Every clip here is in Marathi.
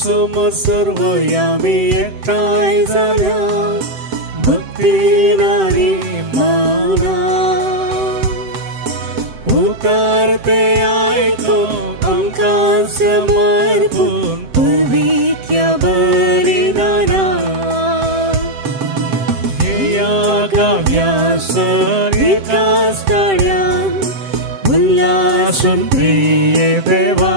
समोर सर्व आम्ही एकठांय जाल्या भक्ती नारी माना उतार ते आयको आमकां समर्पून पवित्र बलिदाना ह्या काव्यास एकाच काळान उल्हासून प्रिय देवा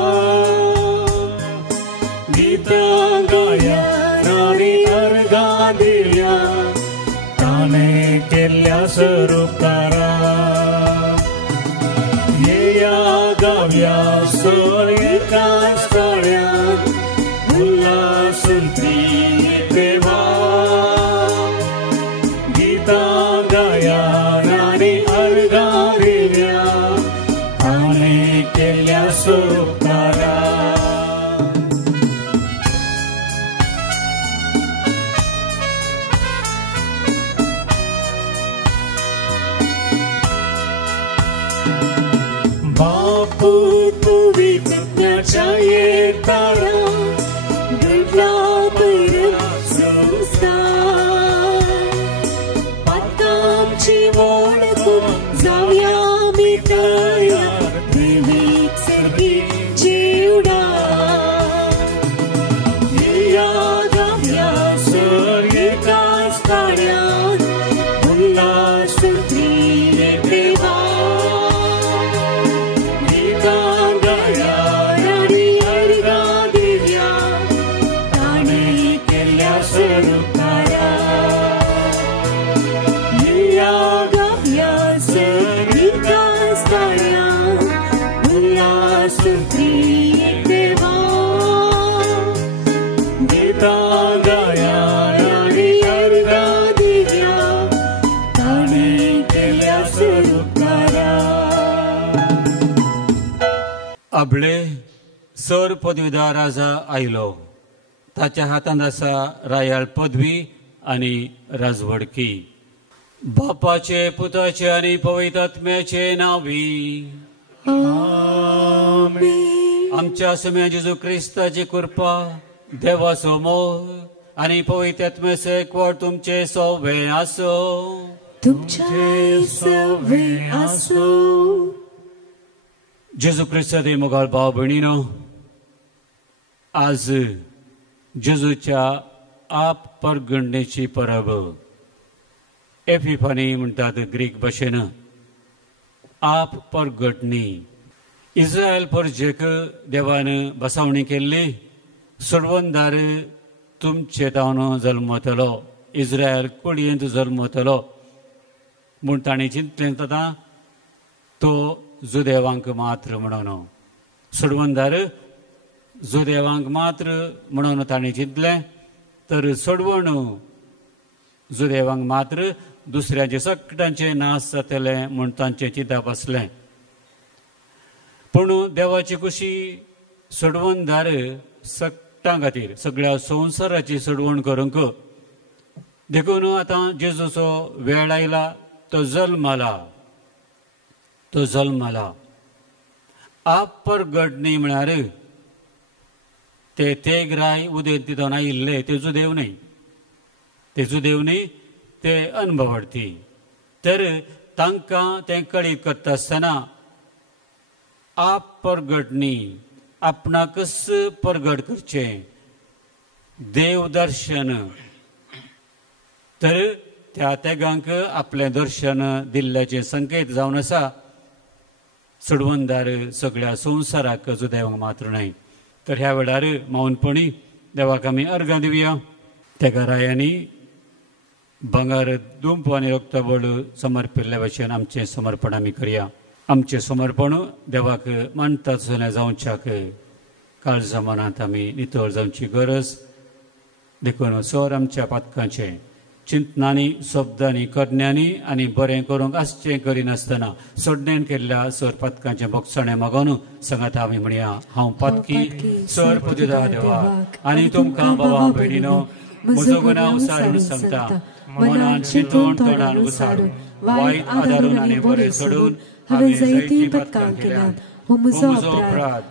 गीतां गायन आनी अर्घां दिल्या ताणे केल्ल्या स्वरूपारा ह्या काव्यास एकाच काळान उल्हासून प्रिय देवा गीतां गायन आनी अर्घां दिल्या ताणे केल्ल्या स्वरूपारा बापू तुवी कृत्याच्या येतारा घडला बरा संस्कार पातकामची वळखून जावया आमी तयार देवीक सर्गी जेवडा ह्या गाव्यास एकाच काळान उल्हासून प्रिय देवा आपले सर पदवीदार राजा आयलो ताच्या हातांत आसा रायाळ पदवी आनी राजवडकी बापाचे पुताचे आनी पवित्र आत्म्याचे नावी आमच्या समेत जेजू क्रिस्ताची कृपा देवाचो मोग आनी पवित्र आत्म्याचे एकवट तुमचे सगळे आसो तुमचे सगळे आसो जेजू क्रिस्ताचे मोगाळ भाव भयणीनो आज जेजूच्या आप परगणनेची परब एपिफानी म्हणटात ग्रीक भाशेन आप परगटणी इस्रायल परजेक देवान बसावणी केल्ली सोडवणदार तुमचे तावन जल्मतलो इस्रायल कुडयेंत जल्मतलो म्हूण ताणें चिंतलें ताका तो जुदेवांक मात्र म्हणून सोडवणदार जुदेवांक मात्र म्हणून ताणें चिंतलें तर सोडवण जुदेवांक मात्र दुसऱ्याचे सगळ्यांचे नाश जातले म्हूण तांचें चिंतप आसलें पूण देवाची खुशी सोडवणदार सगळ्यां खातीर सगळ्या संवसाराची सोडवण करूंक देखून आतां जेजूचो वेळ आयला तो जल्माला आप परगटणी म्हळ्यार ते तेगराय उदेंत तितून आयिल्ले ते जुदेव न्ही ते अनुभवार्थी तर तांकां तें कळीत करता आसतना आप परगटणी आपणाकच परगट करचें देव दर्शन तर त्या तेगांक आपलें दर्शन दिल्ल्याचें संकेत जावन आसा सोडवणदार सगळ्या संवसाराक जुदेवांक मात्र न्हय तर ह्या वेळार मौनपणी देवाक आमी अर्घां दिवया तेका रायांनी भांगर दुंप आनी रक्तबळ समर्पिल्ल्या भशेन आमचें समर्पण आमी करया आमचें समर्पण देवाक मानता तसलें जावच्याक काळजा मनांत आमी नितळ जावची गरज देखून सर आमच्या पातकांचें चिंतनांनी शब्दांनी करण्यांनी आनी बरें करूंक आसचें करिनासतना सोडण्यान केल्ल्या सर पातकांचें भोगसणें मागून सांगात आमी म्हणया हांव पातकी सर पदवीदार देवाक आनी तुमकां बाबा भयणीनो म्हजो गुन्यांव सारून सांगता मनान चिंतून तोंडान उसारून वायट आदारून आनी बरें सोडून हांवें जायतीं पतकां केल्यात हो म्हजो अपराध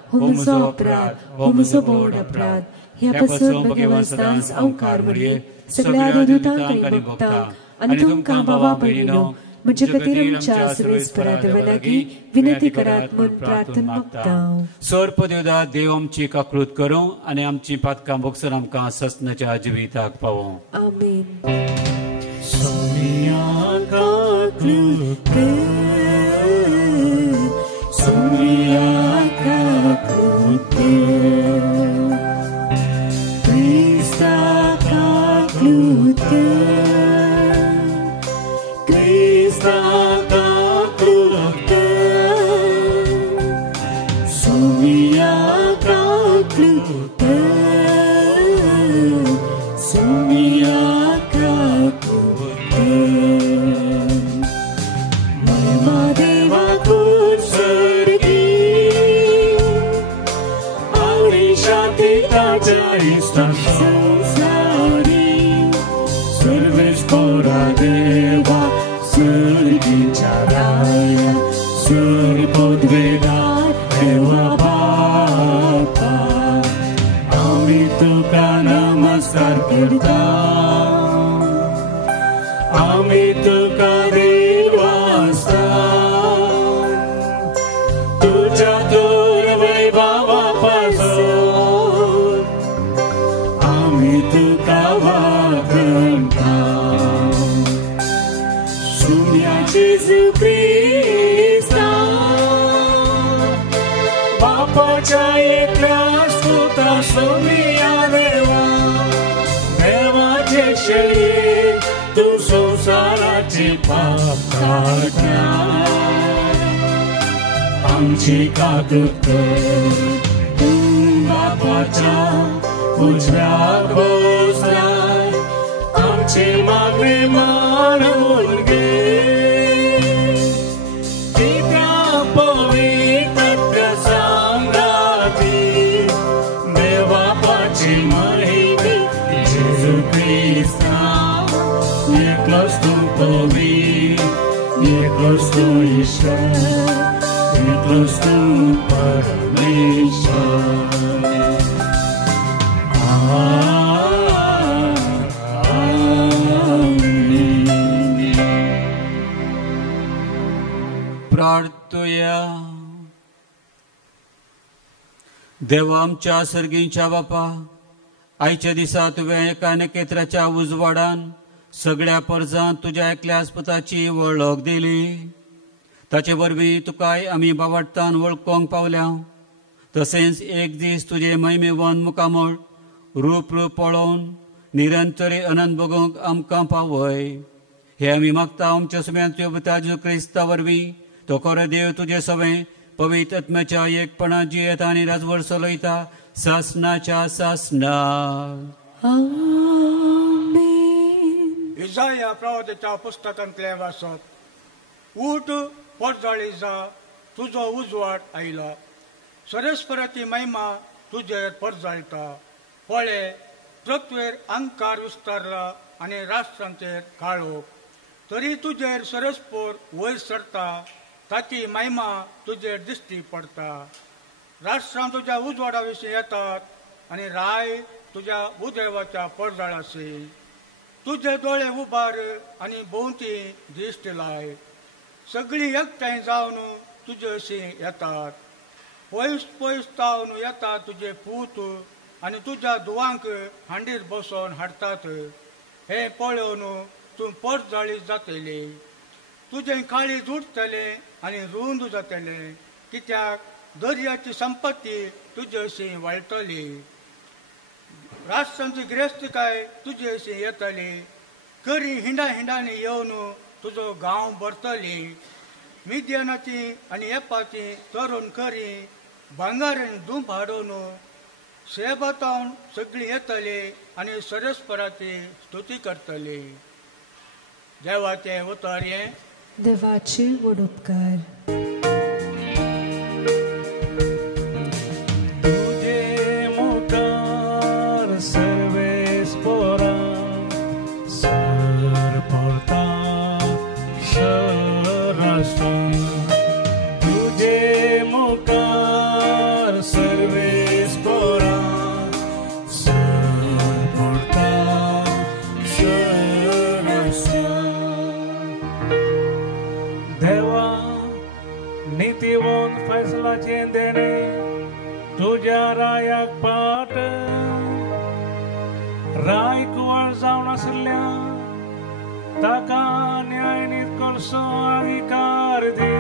हो म्हजो बोड अपराध ह्या पासून भगवान सदांच अवकार म्हणये सगळ्या देवदूतांक आनी भक्तांक आनी तुमकां भावा भयणीनो म्हणजे खातीर आमच्या सर्वेस्परा देवा लागीं विनंती करात म्हूण प्रार्थना मागता. सर्प देवदा देव आमची काकळूत करूं आनी आमची पातकां भोगसून आमकां ससनाच्या जिविताक पावों. आमेन. सोनिया काकळूत सोनिया काकळूत क्रिस्ता काकळूत क्रिस्ता काकळूत सोनिया काकळूत सोनिया काकळूत महिमा देवा कुसर्गी आणि शांती ताच्या इष्टा संसारी सर्वेस्परा देवा सर्गीच्या राया सर्वोद्वेदार देवा बापा आम्ही तुका नमस्कार करता आम्ही तुका देवास्ता तुझ्या दूर वैभवा पासून आम्ही तुका वागणता सुन्याची ख्रिस्ता बापाच्या एकल्या स्तुता सोनिया देवा देवाचे शरीर तू संसाराची पाप काढण्या आमची काकळूत तू बापाच्या उजव्या बसलाय आमची मागणी मानून घे त्या पवित्र संघाती देवाची महिमा जेजू ख्रिस्ता एकलाच तू पवित्र एकलाच तू ईश्वर एकलाच तू परमेश्वर. प्रार्थया. देवा आमच्या सर्गीच्या बापा आयच्या दिसा तुवें एका नकेत्राच्या उजवाडान सगळ्या परजांत तुज्या एकल्या आस्पताची वळख दिली. ताचे वरवीं तुकाय आमी बावडटान वळखोंक पावल्या. तशेंच एक दीस तुजे महिमेवान मुखामळ रूप पळोवन निरंतरी आनंद भोगूंक आमकां पावय. हे आमी मागता आमच्या सगळ्यांच्या पिता क्रिस्ता वरवीं तो खरो देव तुजे सवें पवित्र आत्म्याच्या एकपणात जियेता आनी राजवट चलयता सासनाच्या सासनार. इसाया प्रवादीच्या पुस्तकांतले वाचप. ऊठ पोटजाळी जा तुजो उजवाड आयला सरस्वराची महिमा तुजेर परजाळटा. पळय पृथ्वीर अंकार विस्तारला आनी राष्ट्रांचेर काळोख तरी तुजेर सरस्पोर वयर सरता ताची महिमा तुजेर दिश्टी पडटा. राष्ट्रां तुज्या उजवाडा विशीं येतात आनी राय तुज्या उदेवाच्या पडजाळाशी. तुजे दोळे उबार आनी भोंवती दिश्टी लाय. सगळीं एकठांय जावन तुजे अशीं येतात. पयस पयस तावन येतात तुजे पूत आनी तुज्या दुवांक हांडीर बसोवन हाडटात. हे पळोवन तूं पडजाळी जातली. तुजें काळीज उठतलें आनी रुंद जातलें कित्याक दर्याची संपत्ती तुजे अशीं वाळटली. राष्ट्रांची गिरेस्तकाय तुजे अशीं येतली. करी हिंडा हिंडांनी येवन तुजो गांव भरतली. मिद्यानाची आनी एपाची तरुण करी भांगारान धूप हाडून शेबातावन सगळीं येतली आनी सरस्वराची स्तुती करतली. देवाचें उतर हें. देवाचे वडोपकार. तुजे मुखार सर्वेस्परा सरपरता सराष्ट्र. तुजे मुखार सर्वेस्परा नायकवळ जावन आसल्या ताका न्याय करचो अधिकार दे.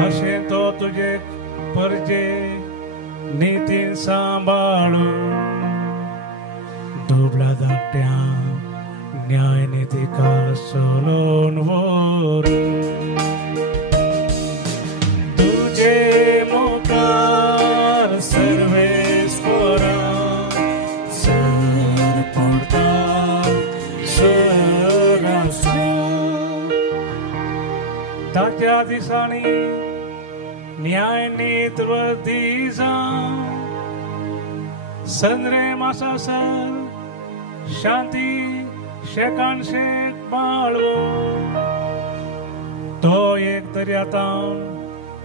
अशें तो तुजे परजे नितीन सांबाळून दुबळा धाकट्या न्याय नितीका सोलोन व्हर. तुजे मुखार सर्वेस्परा सर पडटा सरास्त्र. ताच्या दिसांनी न्याय नीत दिसा संद्रे मासासर शांती शेकान शेक बाळो. तो एक दर्यातावन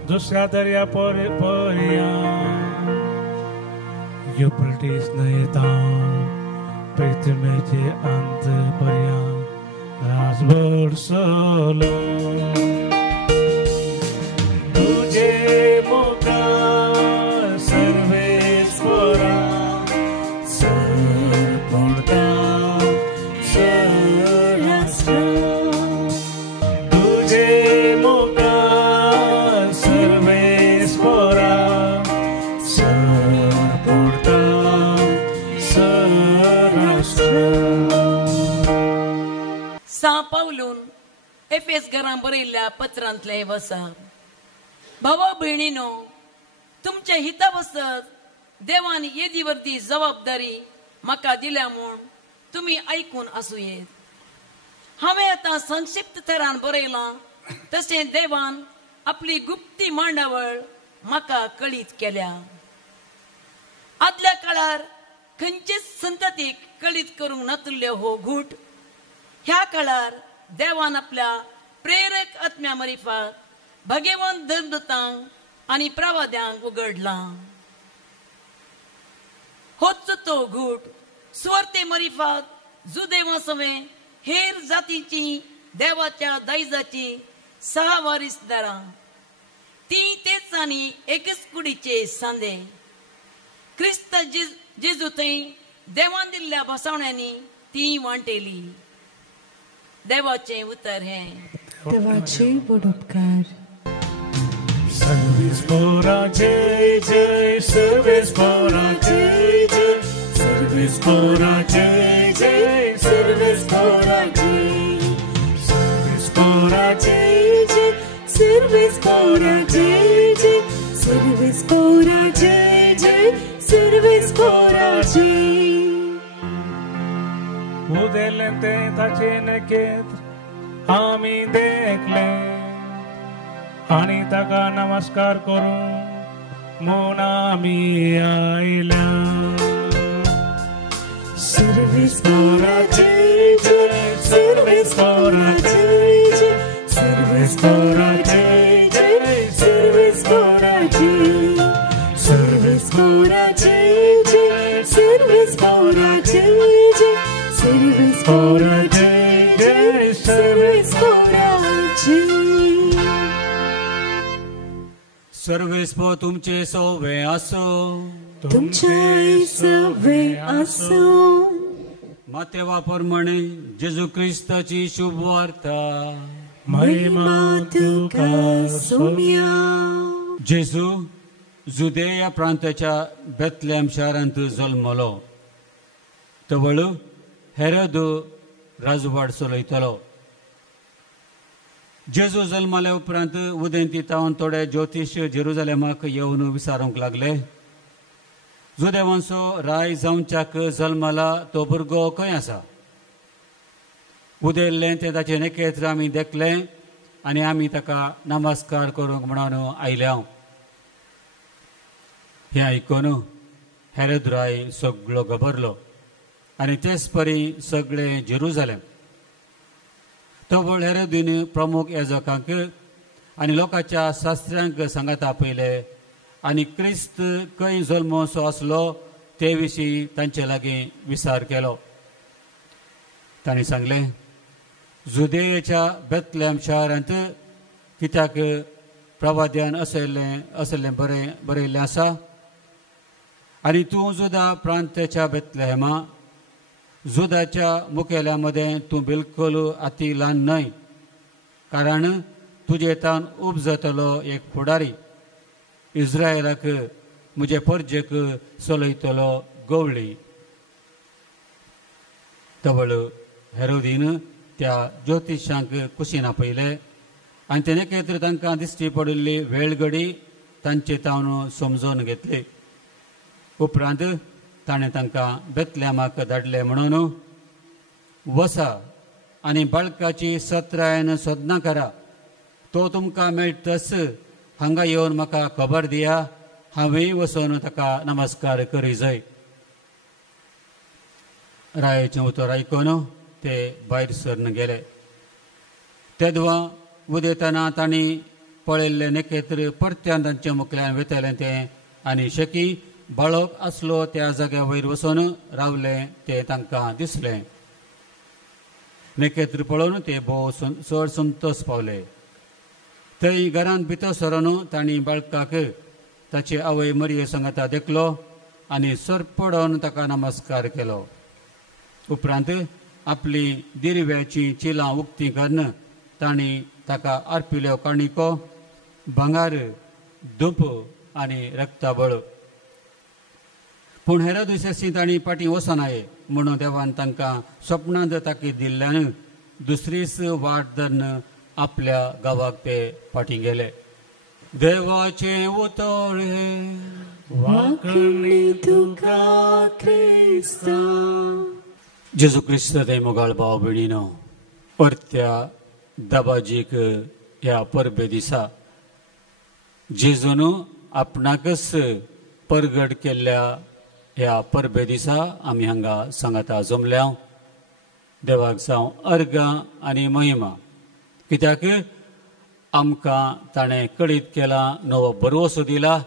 दुसऱ्या दर्या पर्या युफ्रेटीस न्हंयेतावन पृथ्वीचे अंत पर्या राजभर चलो. तुझे मुखार सर्वेस्परा सर पडटा सरास्त्र. तुझे मुखार सर्वेस्परा सर पडटा सरास्त्र. सा पावलून एफेस घरां बरयल्ल्या पत्रांतले वसा. भावा भयणीनो, तुमच्या हिता बसत देवान येदीवरती जबाबदारी म्हाका दिल्या म्हूण तुमी आयकून आसूयेत. हांवें आतां संक्षिप्त तरान बरयलां तशें देवान आपली गुप्ती मांडावळ म्हाका कळीत केल्या. आदल्या काळार खंयचेच संततीक कळीत करूंक नातुल्ले हो घूट ह्या काळार देवान आपल्या प्रेरक आत्म्या मरिफात भगवंत धर्मदूतांक आनी प्रवाद्यांक उगडला. होच तो घूट सुवार्ते मरिफात जुदेवा सवें हेर जातीची देवाच्या दायजाची 6 वारीसदारां ती तेच आनी एकच कुडीचे सांदे. क्रिस्त जेजू थंय देवान दिल्ल्या बसवण्यांनी ती वांटेली. देवाचें उतर हें. देवाचे बडोपकार. सर्वेस्परा जय जय सर्वेस्परा जय जय सर्वेस्परा जय जय सर्वेस्परा जय सर्वेस्परा जय जय सर्वेस्परा जय जय सर्वेस्परा जय जय सर्वेस्परा जय. उदेले ते ताचे नकेत आमी देखले आणि ताका नमस्कार करूं म्हूण आमी आयल्या. सर्वेस्परा जय जय सर्वेस्परा जय जय सर्वेस्परा जय जय सर्वेस्परा जय सर्वेस्परा जय जय सर्वेस्परा जय जय सर्वेस्परा जय जय सर्वेस्परा जय. सर्वेस्पो तुमचे सवे आसो. तुमचे सवे आसो. मातेवा प्रमाणे जेजू क्रिस्ताची शुभ वार्ता. महिमा तुका सोम्या. जेजू जुदेया प्रांताच्या बेथलेम शारांत जल्मलो. तवळ हेरोद राजवाड चलयतालो. जेजू जल्माल्या उपरांत उदेंती तावन थोडे ज्योतिश जेरुजालेमाक येवन विचारूंक लागले, जुदेवांचो राय जावच्याक जल्माला तो भुरगो खंय आसा? उदेल्लें तें ताचें नखेत्र आमी देखलें आनी आमी ताका नमस्कार करूंक म्हणून आयल्या. हें आयकून हेरोद राय सगळो घबरलो आनी तेच परी सगळे जेरुजालेम. तो वळ हेरोदीन प्रमुख याजकांक आनी लोकांच्या शास्त्रांक सांगात आपयले आनी क्रिस्त खंय जल्मोचो आसलो ते विशीं तांचे लागीं विचार केलो. तांणी सांगलें, जुदेयाच्या बेथलेम शारांत, कित्याक प्रवाद्यान असलें बरयल्लें आसा, आणि तू जुदा प्रांताच्या बेतलेहेमा जुदाच्या मुखेल्यामध्ये तूं बिलकुल अति ल्हान न्हय, कारण तुजे तान उब जातलो एक फुडारी, इस्रायलाक म्हजे परजेक चलयतलो गवळी. तवळ हेरोदीन त्या ज्योतिशांक कुशीन आपयले आनी तेणे खेत्र तांकां दिश्टी पडिल्ली वेळगडी तांचे तावन समजून घेतली. उपरांत ताणें तांकां बेतलेहमाक धाडले म्हणून वसा आनी बाळकाची सत्रायन सोदना करा. तो तुमकां मेळटस हांगा येवन म्हाका खबर दिया, हांवें वचून ताका नमस्कार करी जाय. रायेचें उतर आयकून ते भायर सरून गेले. तेदवा उदेतना तांणी पळयल्ले नखेत्र परत्यान तांच्या मुखल्यान वेतलें तें आनी शेकी बाळक आसलो त्या जाग्या वयर वचून रावले ते तांकां दिसलें. नखेत्र पळोवन ते भोव चड संतोश पावले. थंय घरांत भितर सरून तांणी बाळकाक ताचे आवय मरये सांगता देखलो आनी सर पडोवन ताका नमस्कार केलो. उपरांत आपली दिरव्याची चिलां उक्ती करून तांणी ताका अर्पिल्यो काणिको, भांगार, धूप आनी रक्ताबळ. पूण हेरोदेसाची तांणी फाटीं वचनाये म्हणून देवान तांकां स्वप्नांत ताकीद दिल्ल्यान दुसरीच वाट धरून आपल्या गांवाक ते फाटीं गेले. देवाचे उतोळे वाकणे तुका क्रिस्ता. जेजू क्रिस्त ते मोगाळ भाव भयणीनो, परत्या दाबाजीक ह्या परबे दिसा जेजून आपणाकच परगट केल्ल्या ह्या परबे दिसा आमी हांगा सांगाता जमल्या. देवाक जावं अर्घ आनी महिमा, कित्याक आमकां ताणें कळीत केला, नवो बरवसो दिला.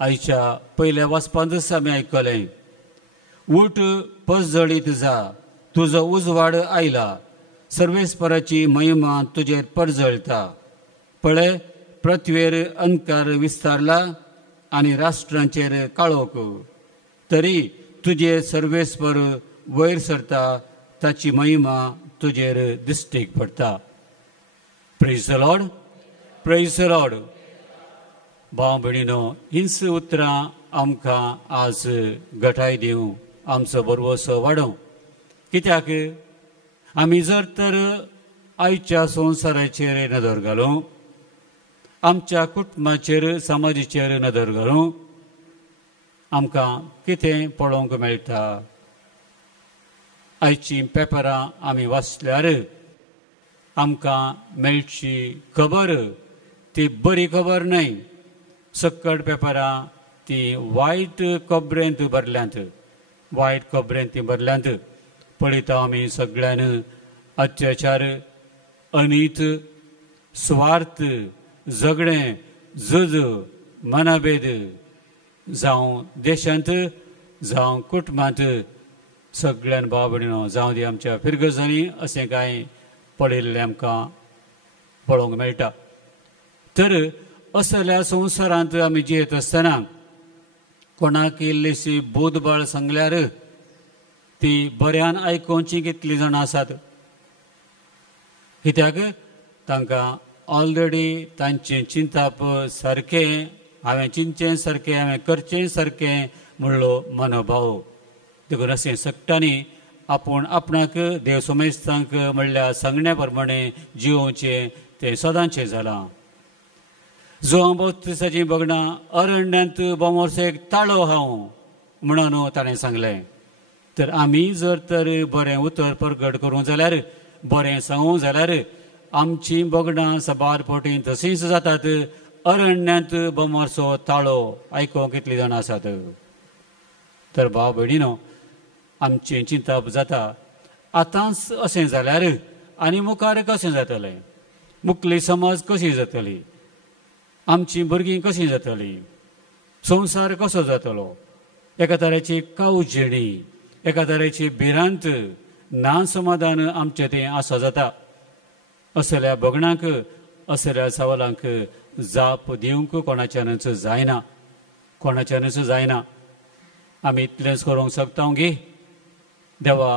आयच्या पयल्या वाचपांतच आमी आयकलें, उठ पसजळीत जा, तुजो उजवाड आयला, सर्वेस्पराची महिमा तुजेर परजळटा. पळय, पृथ्वीर अंकार विस्तारला आनी राष्ट्रांचेर काळोख, तरी तुजे सर्वेस्पर वयर सरता, ताची महिमा तुजेर दिश्टीक पडटा. Praise the Lord, praise the Lord. भाव भयणीनो, हिंच उतरां आमकां आज घटाय दिवं, आमचो बरवसो वाडोवं. कित्याक आमी जर तर आयच्या संवसाराचेर नदर घालूं, आमच्या कुटुंबाचेर, समाजाचेर नदर घालूं, आमकां कितें पळोवंक मेळटा. आयची पेपरां आमी वाचल्यार आमकां मेळची खबर ती बरी खबर न्हय. सक्कड पेपरां ती वायट खबरेंत भरल्यांत, वायट खबरेंत ती भरल्यांत. पळयता आमी सगळ्यान अत्याचार, अनीत, स्वार्थ, झगडें, झूज, मनभेद जावं देशांत जावं कुटुंबांत सगळ्यान भाव भयणीनो जावं दी आमच्या फिरगजांनी अशें कांय पळयल्लें आमकां पळोवंक मेळटा. तर असल्या संवसारांत आमी जियेत आसतना कोणाक इल्लीशी बोधबाळ सांगल्यार ती बऱ्यान आयकोवची कितलीं जाणां आसात. कित्याक तांकां ऑलरेडी तांचें चिंतप सारकें, हांवें चिंतचें सारकें, हांवें करचें सारकें म्हणलो मनोभाव. देखून अशें सक्तांनी आपूण आपणाक देव सोमेस्तांक म्हणल्या सांगण्या प्रमाणे जिवोवचें तें सदांचें जालां. जोहां बौत्तिसाची बगणां अरण्यांत बोमोरसेक ताळो हांव म्हणून ताणें सांगलें. तर आमी जर तर बरें उतर परगट करूं जाल्यार, बरें सांगूं जाल्यार आमची बगणां सबार फावटी तशींच जातात. अरण्यांत बोमोरसो ताळो आयकोवंक कितलीं जाणां आसात. तर भाव भयणीनो, आमचें चिंतप जाता आतांच अशें जाल्यार आनी मुखार कशें जातलें, मुखली समाज कशी जातली, आमची भुरगीं कशीं जातलीं, संवसार कसो जातलो. एका तरेची कावजिणी, एका तरेची भिरांत, ना समाधान आमचें तें आसा जाता. असल्या बगणांक, असल्या सवालांक जाप दिवंक कोणाच्यानच जायना, कोणाच्यानच जायना. आमी इतलेंच करूंक शकता गे देवा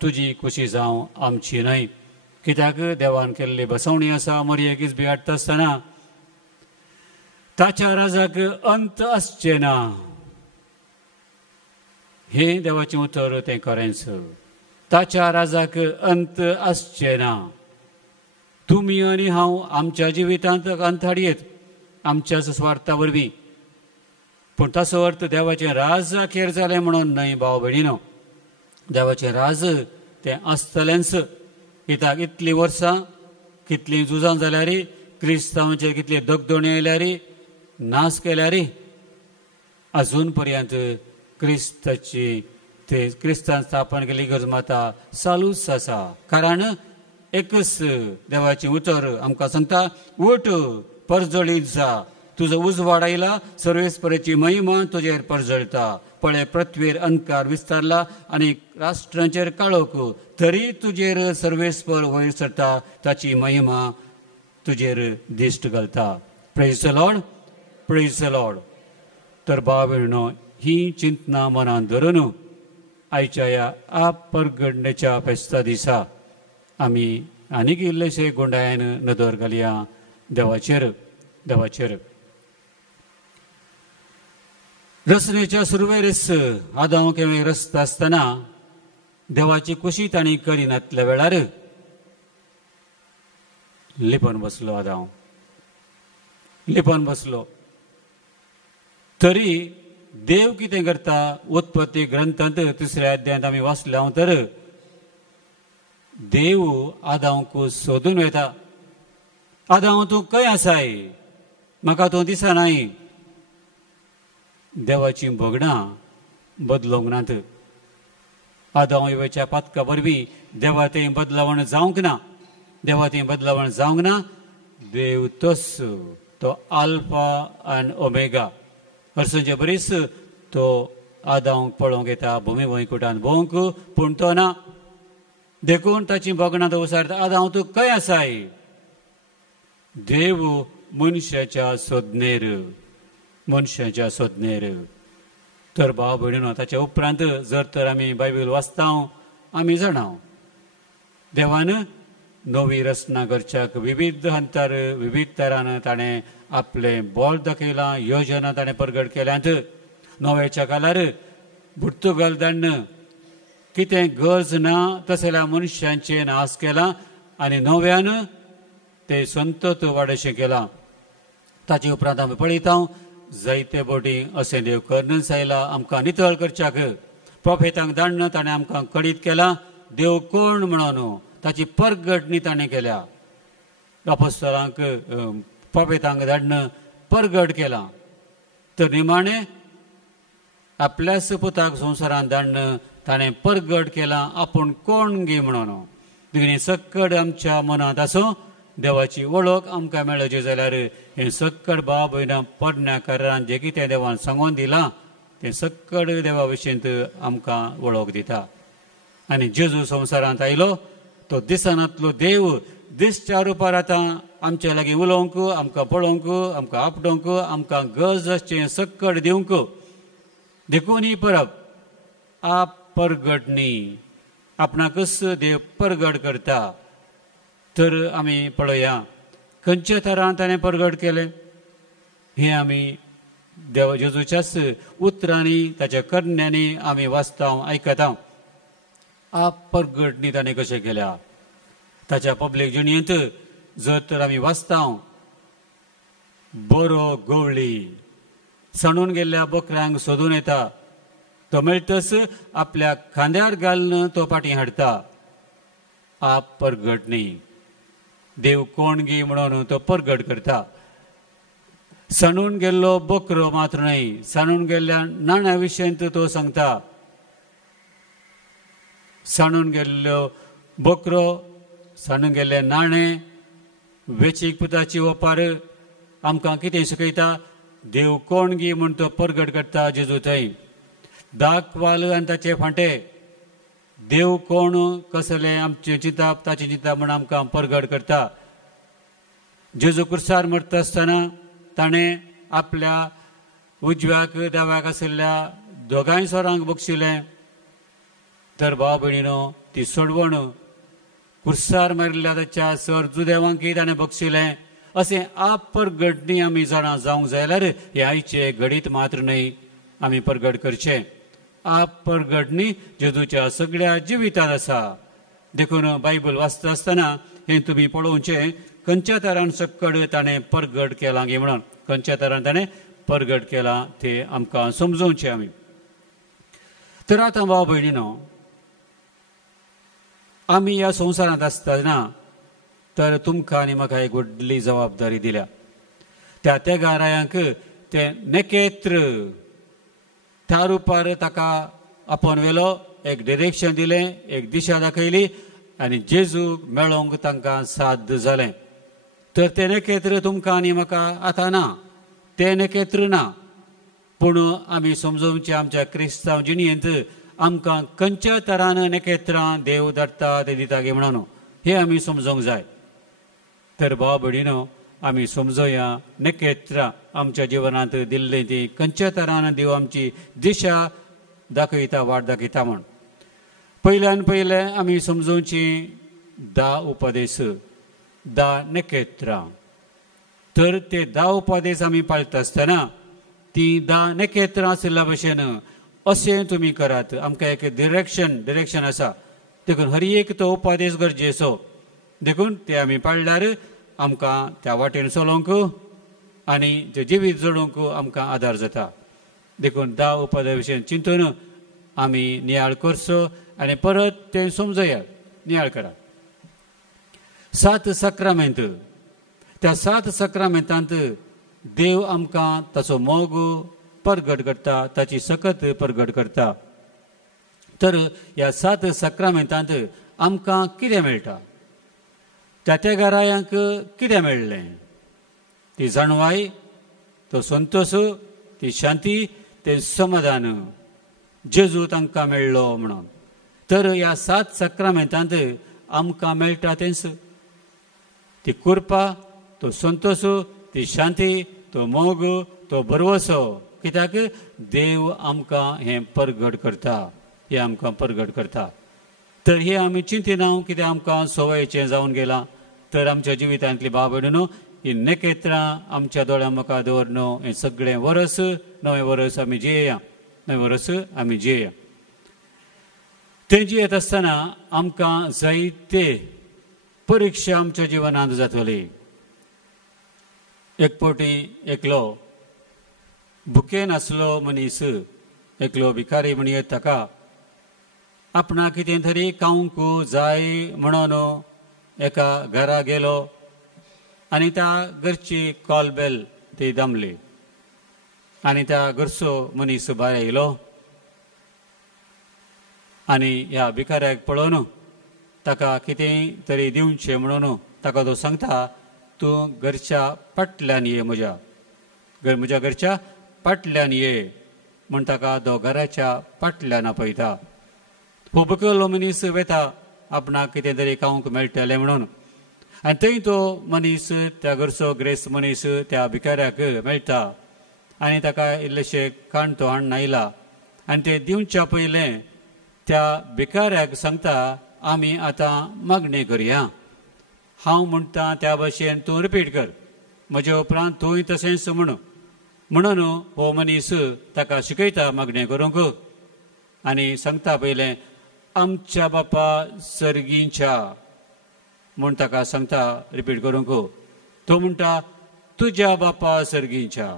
तुजी खुशी जावं आमची न्हय कित्याक देवान केल्ली बसवणी आसा मरयेकीच बी हाडटा आसतना ताच्या राजाक अंत आसचे ना हे देवाचें उतर तें खरेंच ताच्या राजाक अंत आसचे ना तुमी आनी हांव आमच्या जिवितांत अंत हाडयेत आमच्याच स्वार्था वरवीं पूण ताचो अर्थ देवाचें राज अखेर जालें म्हणून न्हय भाव भयणीनो देवाचें राज तें आसतलेंच कित्याक इतलीं वर्सां कितलीं झुजां जाल्यार क्रिस्तांवांचेर कितली दगदणी आयल्यार नाश केल्यार अजून पर्यंत क्रिस्ताची ते क्रिस्तान स्थापन केल्ली गरज माता चालूच आसा कारण एकच देवाचें उतर आमकां सांगता उठ परजळीत जा तुजो उजवाड आयला सर्वेस्पराची महिमा तुजेर परजळटा पळय पृथ्वीर अंधकार विस्तारला आनी राष्ट्रांचेर काळोख तरी तुजेर सर्वेस्पर वयर सरता ताची महिमा तुजेर दिश्ट घालता praise the Lord praise the Lord तर भाव भयणो ही चिंतना मनांत धरून आयच्या ह्या परगडणेच्या फेस्ता दिसा आमी आनीक इल्लेशे गुंडायन नदर घालया देवाचेर देवाचेर रचनेच्या सुरवेरेस आदाम केवे रचता आसतना देवाची कुशी ताणी करिनातल्या वेळार लिपोन बसलो आदाम लिपोन बसलो तरी देव कितें करता उत्पत्ती ग्रंथांत 3ऱ्या अध्यायांत आमी वाचले हांव तर देव आदामक सोदून वयता आदाम तूं खंय आसाय म्हाका तूं दिसनाय देवाची भोगणां बदलोवंक नात आदाम येवच्या पातका वरवीं देवा तें बदलावण जावंक ना देवा तें बदलावण जावंक ना देव तोच तो आल्फा आनी ओमेगा हरसोचे बरीच तो आदाम पळोवंक येता भुमी वैकुंठांत भोवंक पूण तो ना देखून ताची भोगणां तो विचारता आदाम तूं खंय आसाय देव मनशाच्या सोदनेर तर भाव भयणीनो ताच्या उपरांत जर तर आमी बायबल वाचता आमी जाणाव देवान नवी रचना करच्याक विविध अंतर विविध तरान ताणें आपलें बोल दाखयलां योजना ताणें प्रगट केल्यांत नव्याच्या काळार पुर्तुगाल धाडन कितें गरज ना तशें जाल्यार मनशांचें नाश केलां आनी नव्यान तें संतत वाडशें केलां ताचे उपरांत आमी पळयता जायते बोटी अशें देव कर्नस आयला आमकां नितळ करच्याक प्रोफेतांक धाडन ताणें आमकां कळीत केलां देव कोण म्हणून ताची परगटणी ताणें केल्या अपोस्तलांक प्रोफेतांक धाडन परगट केलां तर निमाणें आपल्याच पुताक संवसारांत धाडन ताणें परगट केलां आपूण कोण गे म्हणून देखून सक्कड आमच्या मनांत आसूं देवाची वळख आमकां मेळची जाल्यार हें सक्कड भाव भयणां पडण्याकारान जें कितें देवान सांगून दिलां तें सक्कड देवा विशींत आमकां वळख दिता आनी जेजू संवसारांत आयलो तो दिसनातलो देव दिसच्या रुपार आतां आमचे लागीं उलोवंक आमकां पळोवंक आमकां आपटोवंक आमकां गरज आसचें सक्कड दिवंक देखून ही परब परगटणी आपणाकच देव परगट करता तर आमी पळोवया खंयच्या तरान ताणें परगट केलें हें आमी देव जेजूच्याच उतरांनी ताच्या कर्ण्यांनी आमी वाचता आयकता परगटणी ताणें कशें केल्या ताच्या पब्लीक जिणेंत जर तर आमी वाचता बरो गवळी सणून गेल्ल्या बकऱ्यांक सोदून येता तो मेळटच आपल्या खांद्यार घालून तो फाटीं हाडटा परगटणी देव कोण गे म्हणून तो परगट करता सणून गेल्लो बकरो मात्र न्हय सणून गेल्ल्या नाण्या विशयंत तो सांगता सणून गेल्लो बकरो सणून गेल्ले नाणे वेचीक पुताची ओपार आमकां कितें शिकयता देव कोण गे म्हूण तो परगट करता जेजू थंय दाखवाल आनी ताचे फांटे देव कोण कसलें आमचें चिंतप ताचें चिंतप म्हूण आमकां परगट करता जेजू क्रुसार मरता आसतना ताणें आपल्या उजव्याक दाव्याक आशिल्ल्या दोगांय स्वरांक बक्षिलें तर भाव भयणीनो ती सोडवण कुर्सार मारिल्ल्या ताच्या सर जुदेवांकय ताणें बक्षिलें अशें आप परगटणी आमी जाणां जावंक जाय जाल्यार हे आयचे घडीत मात्र न्हय आमी परगट करचें. आप परगटणी जेजूच्या सगळ्या जिवितांत आसा. देखून बायबल वाचता आसतना हें तुमी पळोवचें खंयच्या तरान सक्कड ताणें परगट केलां गे म्हणून खंयच्या तरान ताणें परगट केलां तें आमकां समजोवचें आमी. तर आतां भाव भयणीनो आमी ह्या संवसारांत आसतना तर तुमकां आनी म्हाका एक व्हडली जबाबदारी दिल्या. त्या तेगारायांक तें नेकेत्र त्या रुपार ताका आपोवन व्हेलो, एक डिरेक्शन दिलें, एक दिशा दाखयली आनी जेजूक मेळोवंक तांकां साध्य जालें. तर तें नेकेत्र तुमकां आनी म्हाका आतां ना, तें नेकेत्र ना. पूण आमी समजोवचें आमच्या क्रिस्तांव जिणेंत आमकां खंयच्या तरान नेकेत्रां देव धाडटा तें दिता गे म्हणून हें आमी समजोवंक जाय. तर भाव भयणीनो आमी समजोया नेकेत्रां आमच्या जिवनांत दिल्लीं ती खंयच्या तरान देव आमची दिशा दाखयता वाट दाखयता म्हण. पयल्यान पयलें आमी समजोवची 10 उपदेश 10 नेकेत्रां. तर ते 10 उपदेश आमी पाळटा आसतना ती 10 नेकेत्रां आशिल्ल्या भशेन अशें तुमी करात. आमकां एक डिरेक्शन आसा. देखून हर एक तो उपदेश गरजेचो. देखून ते आमी पाळल्यार आमकां त्या वाटेन चलोवंक आनी तें जिवीत जडोवंक आमकां आदार जाता. देखून 10 उपदेश भशेन चिंतून आमी नियाळ करचो आनी परत तें समजया नियाळ करा. 7 सक्रमेंत त्या 7 सक्रमेंतांत देव आमकां ताचो मोग परगट करता, ताची सकत परगट करता. तर ह्या 7 सक्रमेंतांत आमकां कितें मेळटा, त्या त्या घरायांक कितें मेळ्ळें? ती जाणवाय, तो संतोश, ती शांती, तें समाधान जेजू तांकां मेळ्ळो म्हणून. तर ह्या 7 सक्रमेंतांत आमकां मेळटा तेंच ती कृपा, तो संतोश, ती शांती, तो मोग, तो भरवसो. कित्याक देव आमकां हें परगट करता, हें आमकां परगट करता. तर हे आमी चिंतिना कितें आमकां सवयेचें जावन गेलां. तर आमच्या जिवितांतली भाव भयणीनो ही नेकेत्रां आमच्या दोळ्या मुखार दवरन हें सगळें वर्स नवें वर्स आमी जियेया, नवें वर्स आमी जियेया. तें जियेत आसतना आमकां जायते परिक्षा आमच्या जिवनांत जातली. एक फावटी एकलो भुकेन आसलो मनीस, एकलो भिकारी म्हणून ताका आपणाक कितें तरी खावंक जाय म्हणून एका घरा गेलो आनी त्या घरची कॉलबेल ती दामली आनी त्या घरचो मनीस भायर येयलो आनी ह्या भिकाऱ्याक पळोवन ताका कितें तरी दिवचें म्हणून ताका तो सांगता, तूं घरच्या फाटल्यान ये, म्हज्या घरच्या फाटल्यान ये म्हण ताका तो घराच्या फाटल्यान आपयता. हो भुकेलो मनीस वेता आपणाक कितें तरी खावंक मेळटलें म्हणून आनी थंय तो मनीस त्या घरचो ग्रेस मनीस त्या भिकाऱ्याक मेळटा आनी ताका इल्लेशें खाण तो हाडून आयला आनी तें दिवच्या पयलें त्या भिकाऱ्याक सांगता, आमी आतां मागणी करया. हांव म्हणटा त्या भाशेन तूं रिपीट कर, म्हज्या उपरांत तूंय तशेंच म्हणून हो मनीस ताका शिकयता मागणें करूंक आनी सांगता पयलें आमच्या बापा सर्गींच्या म्हूण ताका सांगता रिपीट करूंक. तो म्हणटा तुज्या बापा सर्गींच्या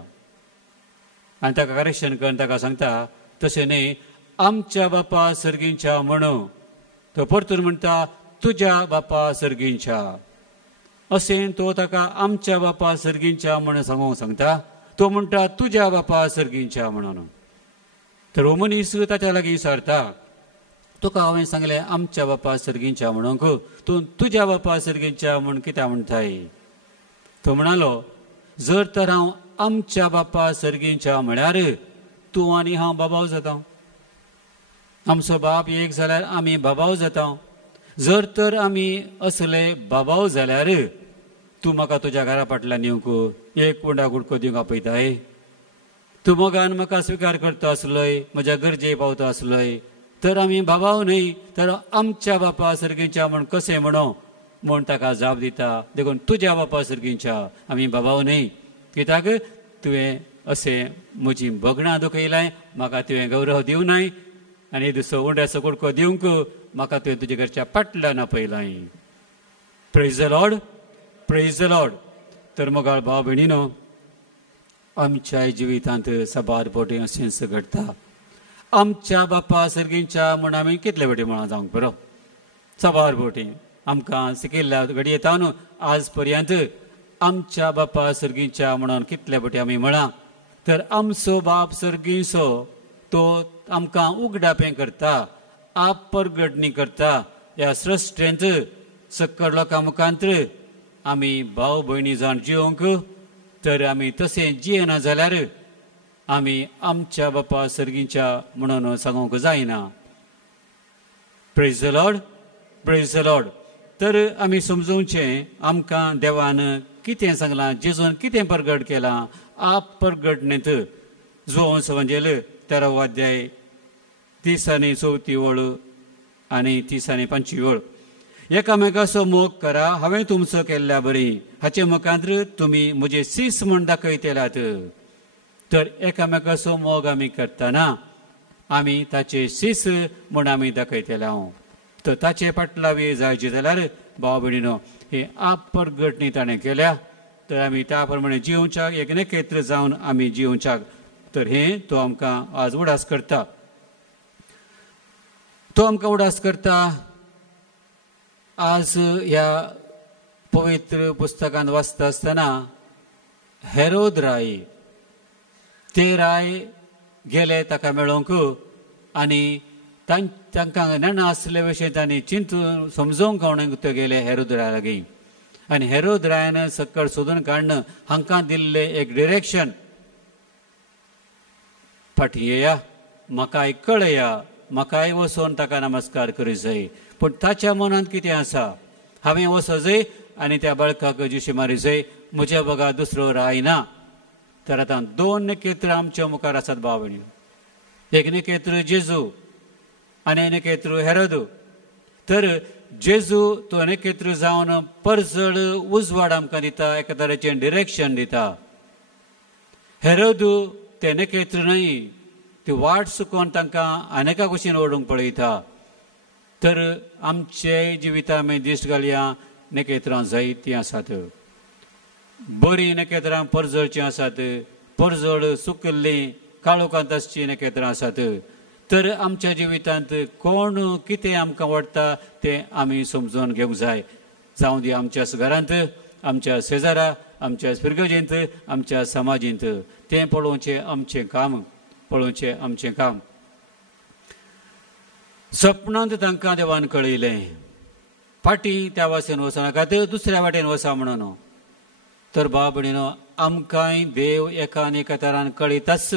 आनी ताका करेक्शन करून ताका सांगता तशें न्ही, आमच्या बापा सर्गींच्या म्हणून. तो परतून म्हणटा तुज्या बापा सर्गींच्या. अशें तो ताका आमच्या बापा सर्गींच्या म्हणून सांगूंक सांगता. तो म्हणटा तुज्या बापा सर्गींच्या म्हणून. तर हो मनीस ताच्या लागीं विचारता, तुका हांवें सांगलें आमच्या बापा सर्गींच्या म्हणूंक, तूं तुज्या बापा सर्गींच्या म्हूण कित्याक म्हणटाय? तो म्हणालो, जर तर हांव आमच्या बापा सर्गींच्या म्हळ्यार तूं आनी हांव बाबाव जाता. आमचो बाप एक जाल्यार आमी बाबाव जाता. जर तर आमी असले बाबाव जाल्यार तूं म्हाका तुज्या घरा फाटल्यान येवंक एक उंडा गुडको दिवंक आपयताय. तूं मोगान म्हाका स्विकार करता आसलोय, म्हज्या गरजे पावता आसलोय, तर आमी बाबाव न्हय तर आमच्या बापा सर्गीच्या म्हण कशें म्हण ताका जाप दिता. देखून तुज्या बापा सर्गीच्या आमी बाबाव न्हय, कित्याक तुवें अशें म्हजी भगणां दुखयलाय, म्हाका तुवें गौरव दिवनाय आनी दुसरो उंड्याचो कुडको दिवंक म्हाका तुवें तुजे घरच्या फाटल्यान आपयलाय. Praise the Lord, praise the Lord. तर मोगाळ भाव भयणीनो, आमच्या जिवितांत सबार पोटी अशेंच घडटा. आमच्या बापा सर्गीच्या म्हण आमी कितले फावटी म्हणा जावंक बरो, सबार पोटी आमकां शिकयल्ल्या घडी येता न्हू आज पर्यंत आमच्या बापा सर्गीच्या म्हणून कितले फावटी आमी म्हणा. तर आमचो बाप सर्गीचो तो आमकां उगडापें करता, आप परगडणी करता. ह्या सृश्टेंत सक्कड लोकां मुखांत आमी भाव भयणी जावन जिवंक, तर आमी तशें जियेना जाल्यार आमी आमच्या बापा सर्गीच्या म्हणून सांगूंक जायना. Praise the Lord, praise the Lord. तर आमी समजूंचें आमकां देवान कितें सांगलां, जेजून कितें परगट केलां. आप परगडणेंत जोन्स एवंजेल 13 अध्याय 30 आनी 34 ओळ आनी 30 आनी 25 ओळ. एकामेकाचो मोग करा, हांवें तुमचो केल्ल्या बरी, हाचे मुखांत्र तुमी म्हजे सीस म्हण दाखयतेलात. तर एकामेकाचो मोग आमी करतना आमी ताचे सीस म्हण आमी दाखयतेला. तर ताचे फाटलावी जायची जाल्यार भाव भयणीनो ही आप परगटणी ताणें केल्या, तर आमी त्या प्रमाणे जिवच्याक एकनेकेत्र जावन आमी जिवच्याक. तर हें तो आमकां आज उडास करता, तो आमकां उडास करता. आज ह्या पवित्र पुस्तकांत वाचता आसतना हेरोद राय, ते राय गेले ताका मेळोवंक आनी तांकां नेणा आसले भशेन तांणी चिंतून समजोवंक कोणाक ते गेले हेरोद राया लागीं. आनी हेरोद रायान सक्कड सोदून काडन हांकां दिल्ले एक डिरेक्शन, फाटीं येया, म्हाकाय कळया, म्हाकाय वचोन ताका नमस्कार करूं जाय. पूण ताच्या मनांत कितें आसा, हांवें वचो जाय आनी त्या बाळकाक जिशे मारूं जाय, म्हज्या बगा दुसरो राय ना. तर आतां 2 नखेत्र आमच्या मुखार आसात भाव भयणी. एक नखेत्र जेजू आनी एक नखेत्र हेरोद. तर जेजू तो नखेत्र जावन परजड उजवाड आमकां दिता, एका तरेचें डिरेक्शन दिता. हेरोद ते नखेत्र न्हय, ती वाट चुकोवन तांकां अनेका भशेन ओडूंक पळयता. तर आमचे जिवितां आमी दिश्ट घालया, नखेत्रां जायतीं आसात. बरीं नखेत्रां परजळचीं आसात, परजळ सुकल्लीं काळोखांत आसचीं नखेत्रां आसात. तर आमच्या जिवितांत कोण कितें आमकां वाडटा तें आमी समजून घेवंक जाय. जावं दी आमच्याच घरांत, आमच्या शेजारा, आमच्या फिरगजेंत, आमच्या समाजींत. तें पळोवचें आमचें काम, पळोवचें आमचें काम. सपनांत तांकां देवान कळयलें, फाटीं त्या वाटेन वचनाकात, दुसऱ्या वाटेन वचा म्हणून. तर भाव भयणीनो, आमकांय देव एका आनी एका तरान कळयताच.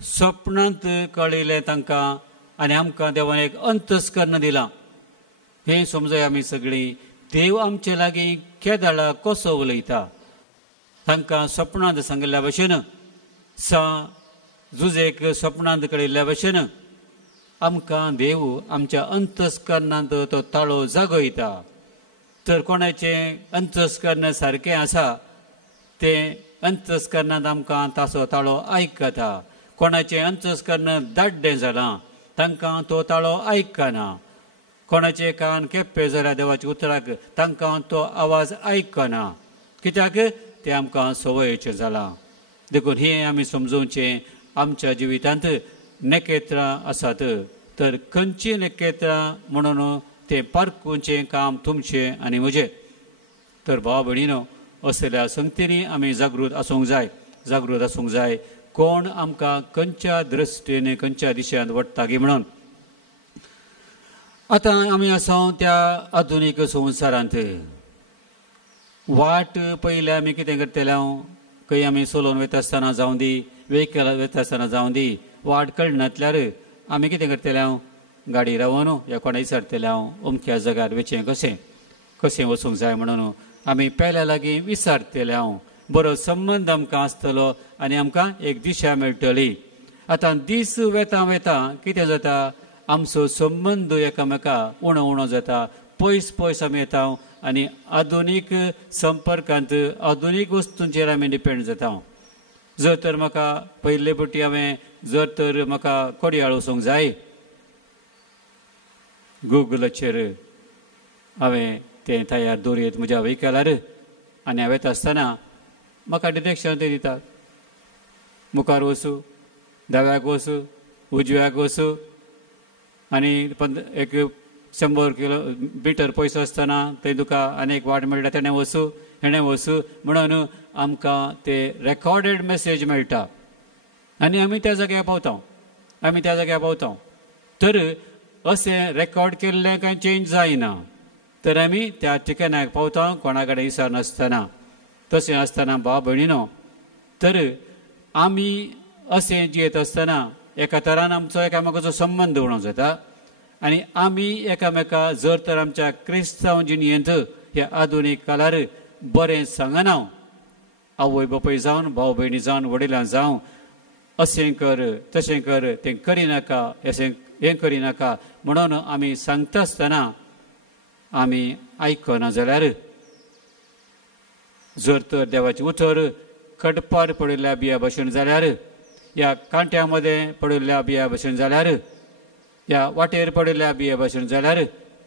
सपनांत कळयलें तांकां आनी आमकां देवान एक अंतस्करण दिलां. हें समजूया आमी सगळीं. देव आमचे लागीं केदाळा कसो उलयता. तांकां सपनांत सांगिल्ल्या भशेन, जुजेक सपनांत कळयल्ल्या भशेन आमकां देव आमच्या अंतस्करणांत तो ताळो जागयता. तर कोणाचें अंतस्करण सारकें आसा तें अंतस्करणांत आमकां ताचो ताळो आयकता. कोणाचें अंतस्करण दाड्डें जालां तांकां तो ताळो आयकना. कोणाचे कान केप्पे जाल्यार देवाच्या उतराक तांकां तो आवाज आयकना. कित्याक तें आमकां सवयेचें जालां. देखून हें आमी समजोवचें. आमच्या जिवितांत नखेत्रां आसात, तर खंयचीं नखेत्रां म्हणून तें पारखुचें काम तुमचें आनी म्हजें. तर भाव भयणीनो, असल्या संगतींनी आमी जागृत आसूंक जाय, जागृत आसूंक जाय. कोण आमकां खंयच्या दृश्टीन खंयच्या दिशेन वडटा गी म्हणून. आतां आमी आसा त्या आधुनीक संवसारांत. वाट पयले आमी कितें करतले, खंय आमी चलोवन वयता आसतना जावं दी, वेहिकल वयता आसतना जावं दी, वाट कळनातल्यार आमी कितें करतले, गाडी रावन ह्या कोणा विचारतले अमक्या जाग्यार वचचें कशें, कशें वचूंक जाय म्हणून आमी पेल्या लागीं विचारतले. बरो संबंद आमकां आसतलो आनी आमकां एक दिशा मेळटली. आतां दीस वेता वेता कितें जाता, आमचो संबंद एकामेका उणो उणो जाता, पयस पयस आमी येता आनी आधुनीक संपर्कांत आधुनीक वस्तूंचेर आमी डिपेंड जाता. जर तर म्हाका पयले फावटी जर तर म्हाका कोडयाळ वचूंक जाय, गुगलाचेर हांवें तें तयार दवरीत म्हज्या व्हेकलार आनी हांव येता आसतना म्हाका डिरेक्शन ते दितात. मुखार वचूं, दाव्याक वचूं, उजव्याक वचूं आनी एक 100 मिटर पयस आसतना थंय तुका आनीक वाट मेळटा तेणें वचूं हेणें वचूं म्हणून आमकां ते रेकॉर्डेड मेसेज मेळटा आनी आमी त्या जाग्यार पावता. तर अशें रेकॉर्ड केल्लें कांय चेंज जायना, तर आमी त्या ठिकाणाक पावता कोणा कडेन विचारनासतना. तशें आसतना भाव भयणीनो, तर आमी अशें जियेत आसतना एका तरान आमचो एकामेकाचो संबंद उणो जाता आनी आमी एकामेका जर तर आमच्या क्रिस्तांव जिणेंत ह्या आधुनीक काळार बरें सांगना, आवय बापूय जावन भाव भयणी जावन वडिलां जावं अशें कर तशें कर तें करिनाका हें करिनाका म्हणून आमी सांगता आसतना आमी आयकना जाल्यार, जर तर देवाची उतर कडपार पडिल्ल्या बिया भशेन जाल्यार, या कांट्या मदें पडिल्ल्या बिया भशेन जाल्यार, या वाटेर पडिल्ल्या बिया भशेन जाल्यार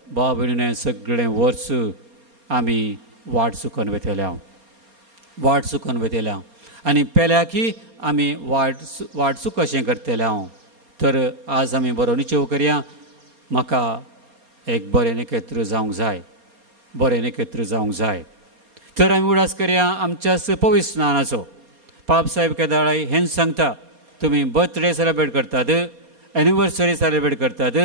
भाव भयणीन सगळें वर्स आमी वाट चुकोवन वयतल्या आनी पेल्या की आमी वाट चूक कशें करतले. तर आज आमी बरो निचेव करया. म्हाका एक बरें नखेत्र जावंक जाय. तर आमी उडास करया आमच्या पवित्र स्नानाचो. पाप साहेब केदाळे हें सांगता, तुमी बर्थडे सेलेब्रेट करतात, एनिवर्सरी सेलेब्रेट करतात,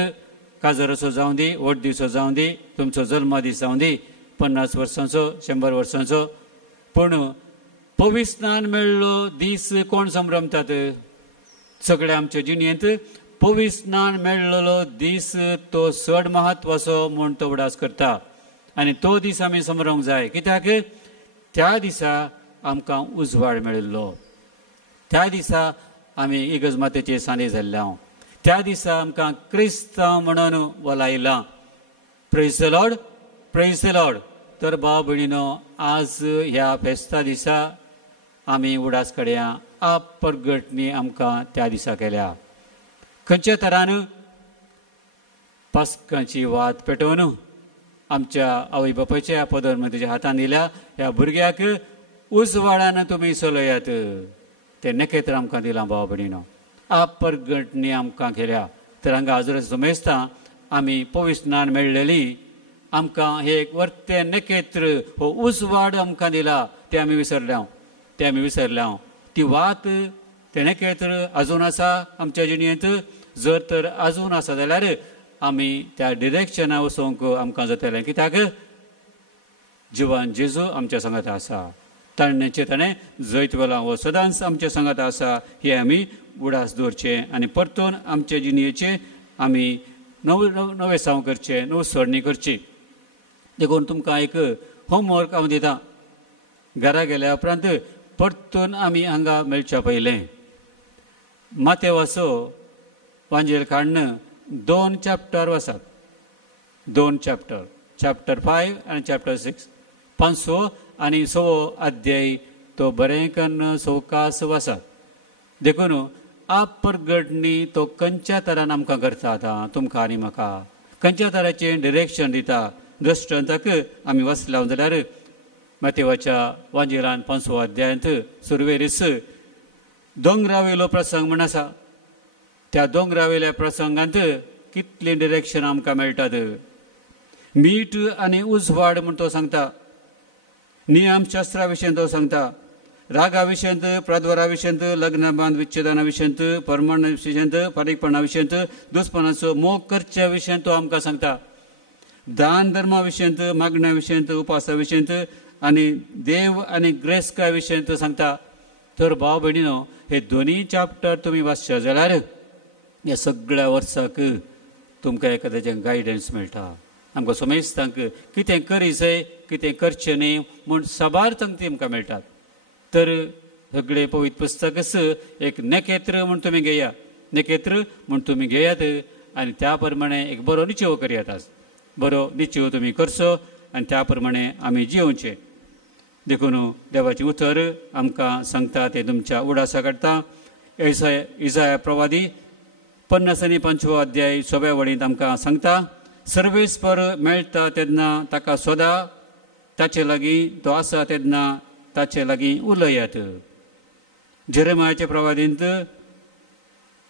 काजराचो जावं दी, वाडदिवसो जावं दी, तुमचो जल्मदीस जावं दी, 50 वर्सांचो 100 वर्सांचो, पूण पवित्र स्नान मेळ्ळो दीस कोण संभ्रमतात? सगळे आमच्या जिणेंत पवित्र स्नान मेळ्ळलो दीस तो चड महत्वाचो म्हूण तो उडास करता आनी तो दीस आमी संभ्रमूंक जाय. कित्याक त्या दिसा आमकां उजवाड मेळिल्लो, त्या दिसा आमी इगर्ज मातेचेर सांदी जाल्ल्या, त्या दिसा आमकां क्रिस्तांव म्हणून वलायलां. Praise the Lord, praise the Lord. तर भाव भयणीनो, आज ह्या फेस्ता दिसा आमी उडास काडया. आप परगटणी आमकां त्या दिसा केल्या. खंयच्या तरान पास्काची वात पेटोवन आमच्या आवय बापायच्या प्रधानमंत्रीच्या हातान दिल्या. ह्या भुरग्याक उजवाडान तुमी चलयात, ते नखेत्र आमकां दिलां भाव भयणीनो. आप परगटणी आमकां केल्या. तर हांगा आजून समेजता आमी पवित्र स्नान मेळ्ळेली, आमकां हे एक वर्तें नखेत्र हो उजवाड आमकां दिला, ते आमी विसरल्या. ती वात ते नखेत्र आजून आसा आमच्या जिणेंत. जर तर आजून आसा जाल्यार आमी त्या डिरेक्शना वचोंक आमकां जातलें. कित्याक जिवान जेजू आमच्या सांगात आसा, ताणेचे ताणें जैत वेला हो सदांच आमच्या सांगात आसा. हे आमी उडास दवरचें आनी परतून आमचे जिणेचे आमी नवे साव करचें, नव सोडणी करची. देखून तुमकां एक होमवर्क हांव दितां. घरा गेल्या उपरांत परतून आमी हांगा मेळच्या पयलें मातेवाचो वांजेल काडन 2 चॅप्टर वाचात. 2 चॅप्टर, चॅप्टर 5 आनी चॅप्टर 6, 5वो आनी 6वो अध्याय तो बरें कन्न सवकास वाचात. देखून आप परगटणी तो खंयच्या तरान आमकां करता, आतां तुमकां आनी म्हाका खंयच्या तराचें डिरेक्शन दिता. दृश्टांताक आमी वाचल्या जाल्यार मातेवाच्या वांजेलान 5वो अध्यायांत सुरवेरीस दोंगरावेलो प्रसंग म्हण आसा. त्या दोंगरावेल्या प्रसंगांत कितली डिरेक्शन आमकां मेळटात. मीठ आनी उजवाड म्हण तो सांगता. नियम शास्त्रा विशयी तो सांगता. रागा विशयंत, प्राद्वारा विशयंत, लग्नबांध विच्छेदना विशयंत, परमण विशयंत, फारीकपणा विशयंत, दुश्मनाचो मोग करच्या विशयी तो आमकां सांगता. दान धर्मा विशयंत, मागण्या विशयंत, उपासा विशयंत आनी देव आनी ग्रेस्का विशयंत सांगता. तर भाव भयणीनो, हे दोनी चॅप्टर तुमी वाचच्या जाल्यार ह्या सगळ्या वर्साक तुमकां एखाद्याचें गायडन्स मेळटा. आमकां समेजतांक कितें करी जाय, कितें करचें न्ही म्हूण सबार संगती आमकां मेळटात. तर सगळे पवित्र पुस्तकच एक नकेत्र म्हूण तुमी घेया, नकेत्र म्हूण तुमी घेयात आनी त्या प्रमाणे एक बरो निचेव करयात. आज बरो निचेव तुमी करचो आनी त्या प्रमाणे आमी जिवचे. देखून देवाचें उतर आमकां सांगता तें तुमच्या उडासा काडटा. इसाया प्रवादी 50 आनी 5 अध्याय 6 वळींत आमकां सांगता, सर्वेस्पर मेळटा तेन्ना ताका सोदा, ताचे लागीं तो आसा तेन्ना ताचे लागीं उलयात. जेरेमायाचे प्रवादींत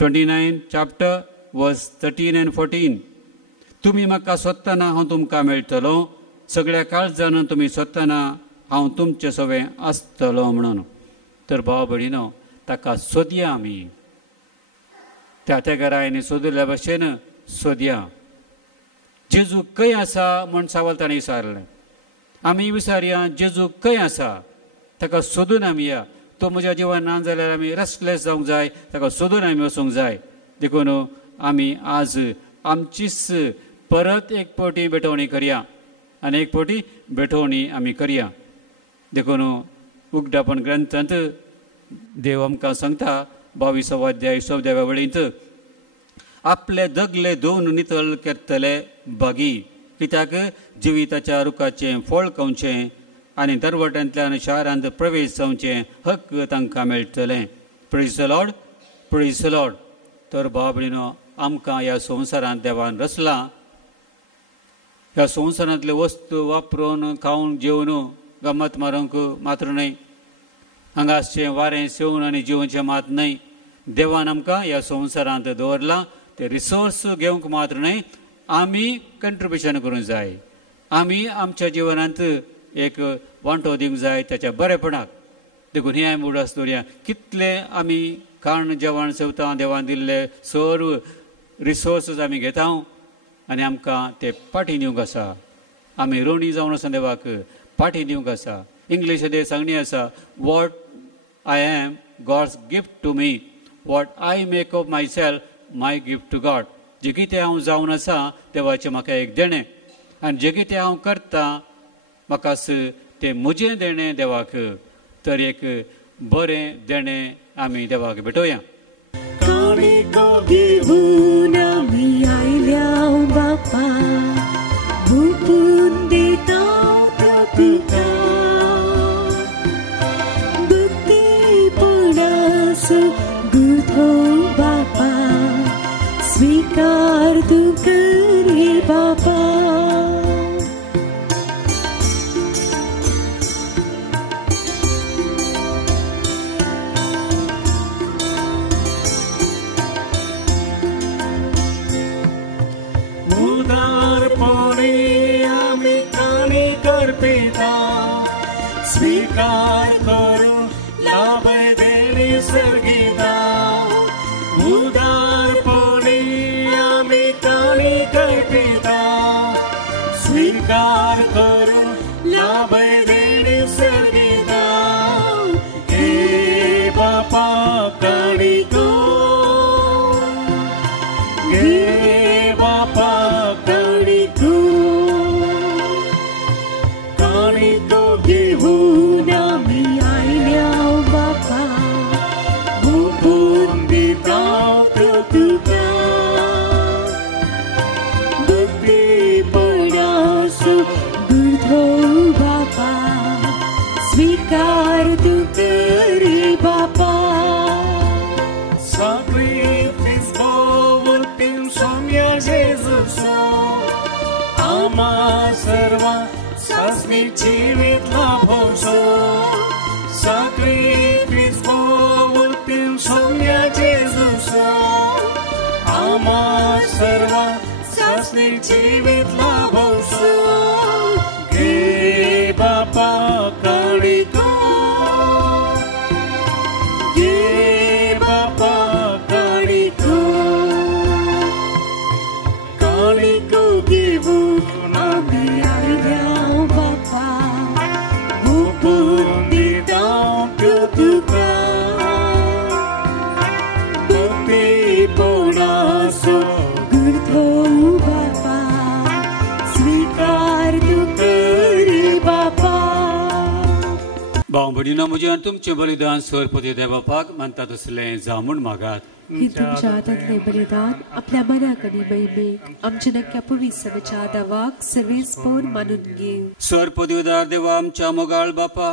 29 chapter verse 13 and 14, तुमी म्हाका सोदतना हांव तुमकां मेळटलो, सगळ्या काळजान तुमी सोदतना हांव तुमचे सवे आसतलो म्हणून. तर भाव भयणीनो, ताका सोदया आमी, त्या घरांनी सोदिल्ल्या भशेन सोदया. जेजू खंय आसा म्हूण सावल ताणें विचारलें. आमी विचारया जेजू खंय आसा, ताका सोदून आमी या. तो म्हज्या जिवान ना जाल्यार आमी रेस्टलेस जावंक जाय, ताका सोदून आमी वचूंक जाय. देखून आमी आज आमचीच परत एक फावटी भेटवणी करया आनी एक फावटी भेटवणी आमी करया. देखून उगडापण ग्रंथांत देव आमकां सांगता 22 अध्याय 6 वळींत, आपले दगले धुवन नितळ करतले बागी, कित्याक जिविताच्या रुखाचें फळ खावचें आनी दरवट्यांतल्यान शारांत प्रवेश जावचें हक्क तांकां मेळटलें. Praise the Lord, praise the Lord. तर भाव भयणीनो, आमकां ह्या संवसारांत देवान रचला. ह्या संवसारांतल्यो वस्तू वापरून खावन जेवन गमत मारूंक मात्र न्हय, हांगासचें वारें सेवन आनी जिवचें मात न्हय. देवान आमकां ह्या संवसारांत दवरला. ते रिसोर्स घेवंक मात्र न्हय, आमी कंट्रिब्युशन करूंक जाय. आमी आमच्या जिवनांत एक वांटो दिवंक जाय त्याच्या बरेपणाक. देखून हें आमी उडास दवरया. कितले आमी खाण जेवण सेवता, देवान दिल्ले सर्व रिसोर्सीस आमी घेता आनी आमकां ते पाठी दिवंक आसा. आमी ऋणी जावन आसा देवाक पाठी दिवंक आसा. इंग्लीशेंत सांगणी आसा, what I am God's gift to me, what I make of myself my gift to God. जे कितें हांव जावन आसा देवाचें म्हाका एक देणें, आनी जे कितें हांव करता म्हाकाच तें म्हजें देणें देवाक. तर एक बरें देणें आमी देवाक भेटोवया. बापा भुपून दिता तुका, बुद्धीपणास गुथो बापा, स्वीकार तू करी बापा. स्वीकार करू लाभ देणी सर्गिता, उदारपणे आमी काणी कळपिता. स्वीकार करू लाभ देणी सर्गिता, हे बापा काणी को, हे बापा काणी को, काणी को घेऊन आमी आयल्या बापा, भुपून दिता तुका. बुद्धीपणास गुथो बापा, स्वीकार तू करी बापा. Sacrifice भोवतीन सौम्य जेजूचो, आमा सर्वा सासवी जीवित लाभोचो. Sacrifice भोवतीन सौम्य जेजूचो, आमा सर्वा सासवी जीवित लाभोचो. हे बापा काणी को, हे बापा काणी को, काणी को घेऊन आमी आयल्या बापा, भुपून दिता तुका. भक्तीपणाचो गुथो बापा, भाव भयणीनो म्हजें तुमचें बलिदान सरपती देवापाक मानता तसलें जावं म्हूण मागात. हे तुमच्या हातांतले बलिदान आपल्या मनाक आनी महिमेक आमच्या नक्क्या पवित्रच्या आदावाक सर्वेस्पर मानून घेव. सरपती उदार देवा आमच्या मोगाळ बापा,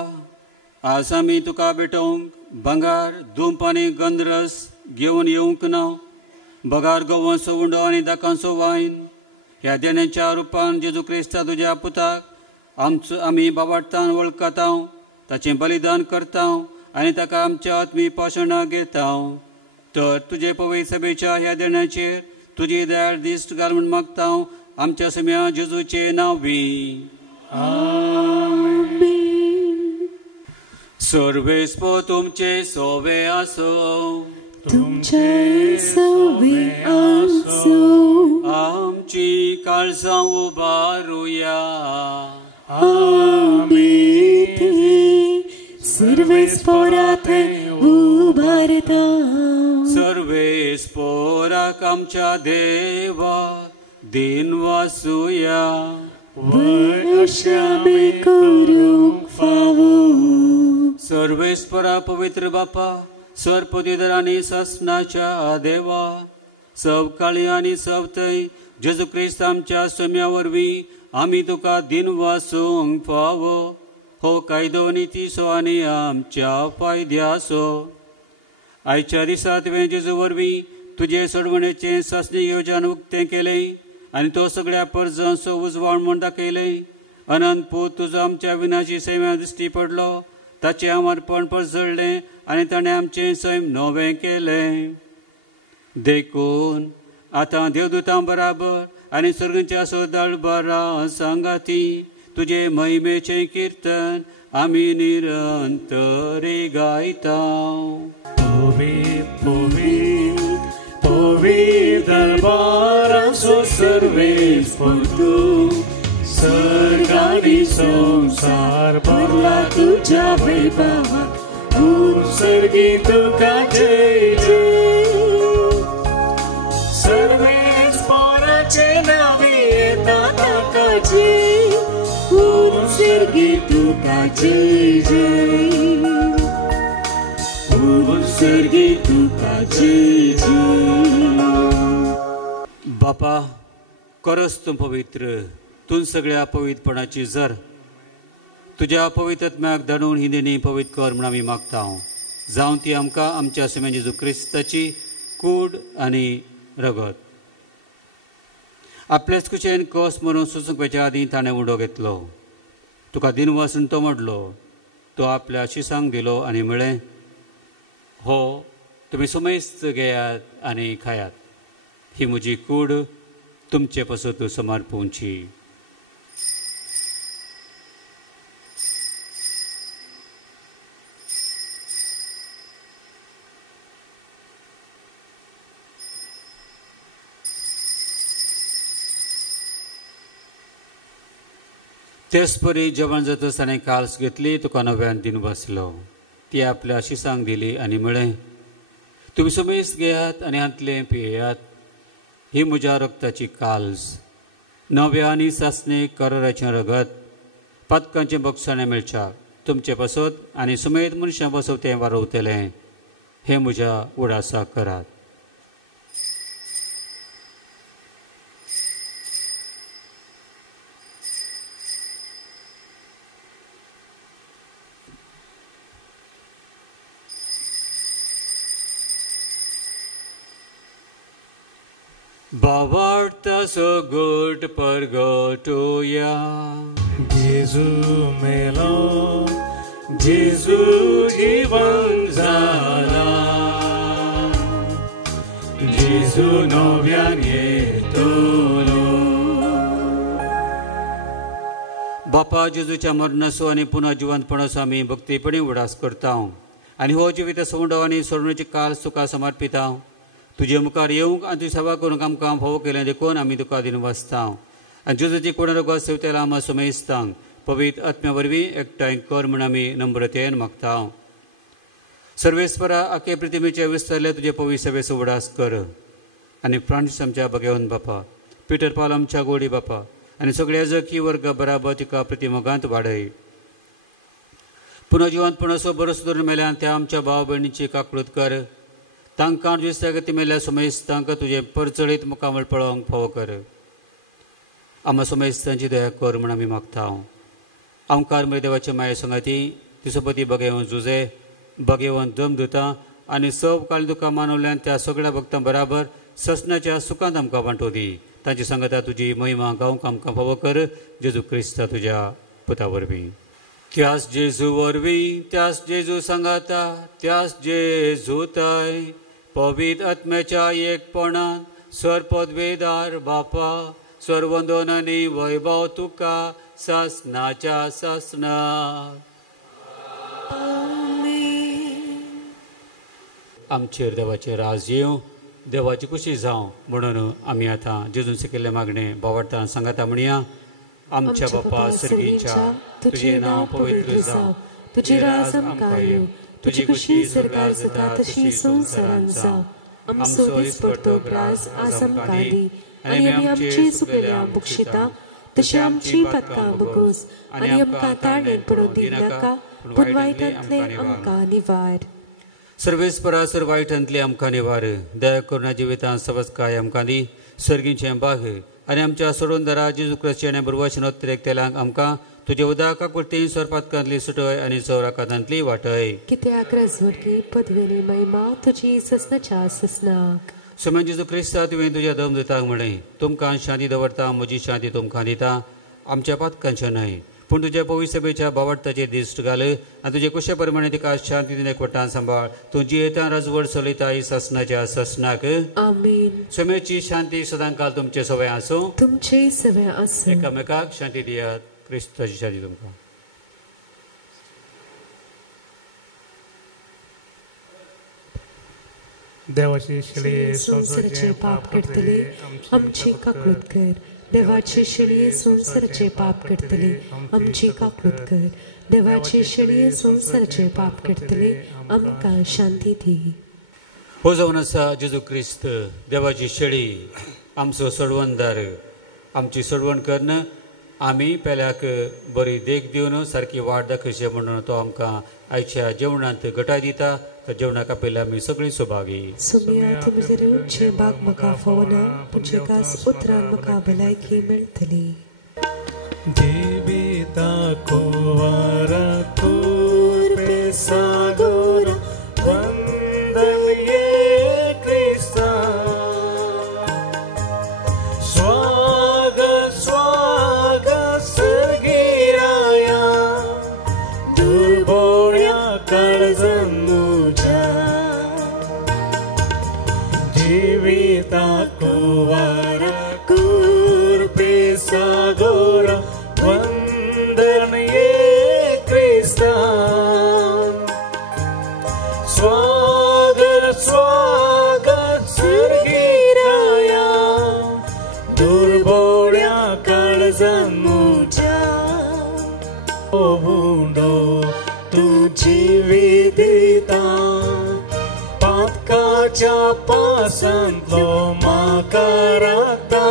आज आमी तुका भेटोवंक भांगार धूप आनी गंधरस घेवन येवंक ना. बगार गोवंसो उंडो आनी दाकांचो वायन ह्या देण्याच्या रुपान जेजू क्रिस्ता तुज्या पुताक आमी बाबाटान वळखता, ताचें बलिदान करता आनी ताका आमच्या आत्मी पाशणां घेता. तर तुजे पवित्र सभेच्या ह्या देण्याचेर तुजी दयाळ दिश्ट घाल म्हूण मागता आमच्या सम्या जेजूचे नांवी. सर्वेस्पो तुमचे सोवे आसो, तुमचे सोवे आसो. आमची काळजां उबारुया. आमी सर्वेस्परात उबारता. सर्वेस्पोराक आमच्या देवा दिन वासुया. वर्षामी करूंक फावो. सर्वेस्परा पवित्र बापा, सरपतीधर आनी ससनाच्या देवा, सब काळी आनी सब थंय जेजू क्रिस्त आमच्या सम्या वरवीं आमी तुका दिन वासूंक फावो. हो कायदो नितीसो आनी आमच्या फायद्याचो. आयच्या दिसा तुवें जेजू वरवीं तुजे सोडवणेचें ससणी येवजण उक्तें केलें आनी तो सगळ्या परजांचो उजवाड म्हूण दाखयलें. अनंत पूत तुजो आमच्या विनाची सैम्या दिश्टी पडलो, ताचें आमरपण परजळ्ळें आनी ताणें आमचें सैम नवें केलें. देखून आतां देवदूतां बराबर आनी सर्गीच्या सोदाळ बारा सांगाती तुजे महिमेचें कीर्तन आमी निरंतरी गायता. पवित्र दरबाराचो सर्वेस्पर तूं, सर्ग आनी संसार भरला तुज्या वैभवाक. सर्गी तुका जय जय. सर्वेस्पराचे नावी येता ताका जय. सर्गी तुका जय जय. सर्गी तुका जय जय. बापा, करस तूं पवित्र, तूं सगळ्या पवित्रपणाची जर तुज्या पवित्रत्म्याक धाडून ही देणी पवित्र कर म्हूण आमी मागता. जावं ती आमकां आमच्या समेन जेजू क्रिस्ताची कूड आनी रगत. आपल्याच कुशेन कस मरून सुचोवपाच्या आदीं ताणें उडो घेतलो. तुका दिन वासून तो मोडलो, तो आपल्या शिसांक दिलो आनी म्हळें, हो तुमी सुमेस्त घेयात आनी खायात. ही म्हजी कूड तुमचे पासून समर्पूंची. तेच परी जेवण जाता ताणें काल्स घेतली, तुका नव्यान दिन बसलो. ती आपल्या शिसांक दिली आनी म्हळें, तुमी सुमेस्त घेयात आनी हातलें पियेयात. ही म्हज्या रक्ताची काल्स, नव्या आनी सासणे कराराचें रगत, पातकांचें बक्षाणें मेळच्या तुमचे पासत आनी सुमेध मनशां बसव तें वारवतलें. हें म्हज्या उडासा करात. Bavarta so good pergotuya. Jesu melo, Jesu jivan zala. Jesu novian येतलो. बापा जेजूच्या मरणाचो आनी पुन्हा जिवंतपणाचो आमी भक्तीपणी उडास करता आनी हो जिवीत सोंडो आनी सोडणेची काल तुका समर्पिता. तुजे मुखार येवंक आनी तुजी सेवा करूंक आमकां फावो केलें देखून आमी तुका दिन वाचता आनी जेजूची कोणाक सेवतेला आमी सुमेस्तांक पवित्र आत्म्या वरवीं एकठांय कर म्हूण आमी नम्रतेन मागता. सर्वेस्परा आखे पृथ्वीचे विस्तारले तुजे पवित्र सेवेचो उडास कर आनी फ्रांसीस आमच्या भगवंत बापा, पिटर पाल आमच्या गोडी बापा आनी सगळ्या जकी वर्ग बराबर तिका प्रतिमोगांत वाडय. पुन्हा जिवंतपण असो बरोस धरून मेल्यान त्या आमच्या भाव भयणीची काकळूत कर. तांकां दिसता गती मेल्या सुमेस्त तांकां तुजें परचळीत मुखामळ पळोवंक फावो कर. आम्हा सुमेस्तांची दया कर म्हण आमी मागता. आमकार मरे देवाचे माये संगाती तिसोपती भगेवन जुजे भगेवन दम दिता आनी सब काळ दुकां मानवल्यान त्या सगळ्या भक्तां बराबर ससनाच्या सुखांत आमकां वांटो दी. तांची संगता तुजी महिमा गावंक आमकां फावो कर. जेजू क्रिस्ता तुज्या पुता वरवीं. त्यास जेजू वरवीं त्यास जेजू सांगाता त्यास जेजू ताय पवित्र आत्म्याच्या एकपणान सर्वपदवेदार बापा सर्वंदन आनी वैभव तुका सासनाच्या सासना. आमचेर देवाचें राज येवं देवाची खुशी जावं म्हणून आमी आतां जेजून शिकिल्ले मागणे बावडटान सांगाता म्हणया. आमच्या बापा सर्गीच्या तुझे नाव पवित्र जावं तुझे राज आमकां येवं तुझी खुशी सरकार जाता तशी संवसारांत जावं. आमचो दिसपडतो ग्रास आज आमकां दी आनी आमी आमची चुकल्या बक्षिता तशी आमची पदकां बगोस आनी आमकां ताणेन पडून दिनाका पूण वायटांतले आमकां निवार. सर्वेस्परा सर वायटांतले आमकां निवार. दया करून जिवितां सबस काय आमकां दी. सर्गीचे बाग आनी आमच्या सोडून दरा जेजू क्रिस्ताचे बरवाशीन उत्तरेक तेलांक आमकां तुजे उदका कुर्ती स्वरपातकांतली सुटय आनी चौराकांतली वाटय. कित्याक राजवडकी पदवेनी महिमा तुजी ससनाच्या ससनाक. सुमेन जेजू क्रिस्ता तुवें तुज्या दम दिताक म्हणे तुमकां शांती दवरता म्हजी शांती तुमकां दिता. आमच्या पातकांचे न्हय पूण तुज्या पवित्र सभेच्या बावडताचेर दिश्ट घाल आनी तुजे कुशे प्रमाणे तिका शांती दिवन एकवटान सांबाळ. तूं जियेता राजवड चलयता ही ससनाच्या ससनाक. आमीन. सुमेची शांती सदां काल तुमचे सवय आसूं. तुमचे सवय आसूं. एकामेकाक शांती दियात. क्रिस्ताची शांती तुमकां. देवाची शिळे संसाराचे पाप करतले आमची काकूत कर. देवाची शिळे संसाराचे पाप करतले आमची काकूत कर. देवाची शिळे संसाराचे पाप करतले आमकां शांती दी. हो जावन आसा जेजू क्रिस्त देवाची शेळी आमचो सोडवणदार आमची सोडवण करन आमी पेल्याक बरी देख दिवन सारकी वाट दाखयचे म्हणून तो आमकां आयच्या जेवणांत घटाय दिता. तर जेवणाक आपयल्या आमी सगळीं सुभागी. सुमया तुमचे रेवचे बाग म्हाका फोना तुमचे कास उतरान म्हाका भलायकी मेळटली. जिविता कुवारा तुर्पे सागोर वंदन ये क्रिस्ता. स्वागत स्वागत सर्गीराया दुर्बोळ्या काळजान जीविता कुवारा कुर्पे सागोरा वंदन ये क्रिस्ता. स्वागत स्वागत सर्गीराया दुर्बोळ्या काळजान मुझ्या. ओहुंडो तू जीवित दिता पातकाच्या पासांतलो म्हाका राखता.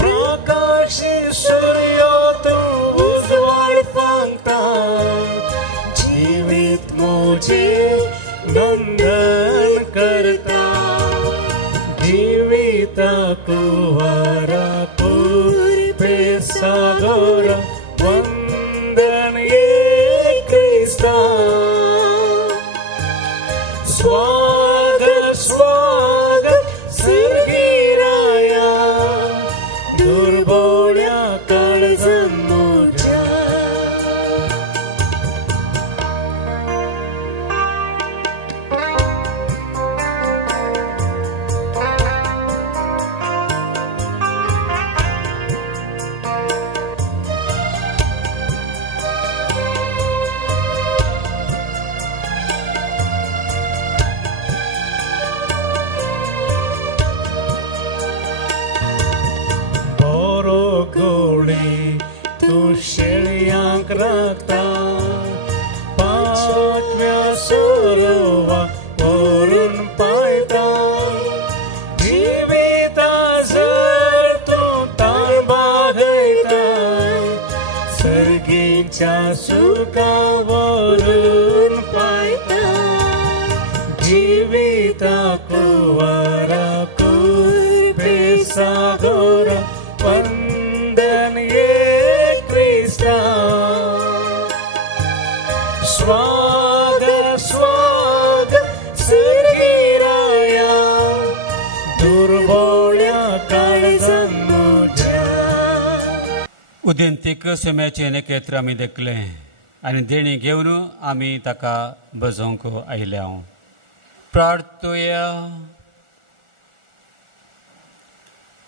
प्रकाशी सूर्य तूं उजवाड पांगता. जिवीत म्हजें नंदन करता. जिविता कुवारा कुर्पे सागोरा वंदन ये क्रिस्ता. स्वागत स्वागत सर्गीराया दुर्बोळ्या काळजान म्हज्या. शेळयांक राखता. पांचव्या सुरवा व्हरून पायता. जिविता जर तूं ताण बागयता सर्गी आमच्या सुखावरून पायता जिविताक वराकू बेसागोर वंदन ये क्रिस्ता स्वागत स्वागत सर्गीराया दुर्बोळ्या काळजान म्हज्या. उदेंतीक सोम्याचे नखेत्र आमी देखले आनी देणी घेवन आमी ताका बजोवंक आयल्या. प्रार्थोया.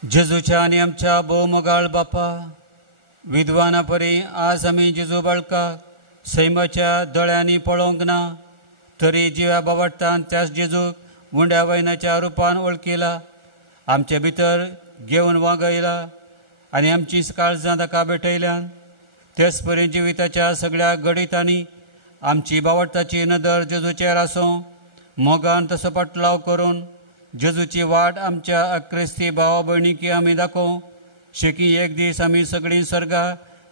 जेजूच्या आनी आमच्या भोवमोगाळ बापा, विद्वाना परी आज आमी जेजू बाळकाक सैमाच्या दोळ्यांनी पळोवंक ना, तरी जिव्या बावडटान त्याच जेजूक उंड्या वयनाच्या रुपान वळखिला, आमचे भितर घेवन वागयला आनी आमची काळजां ताका भेटयल्यान. तेच परी जिविताच्या सगळ्या घडितांनी आमची बावडटाची नदर जेजूचेर आसूं, मोगान तसो पटलाव करून जेजूची वाट आमच्या अक्रिस्ती भावा भयणीकी आमी दाखोवं. शेकी एक दीस आमी सगळीं सर्गा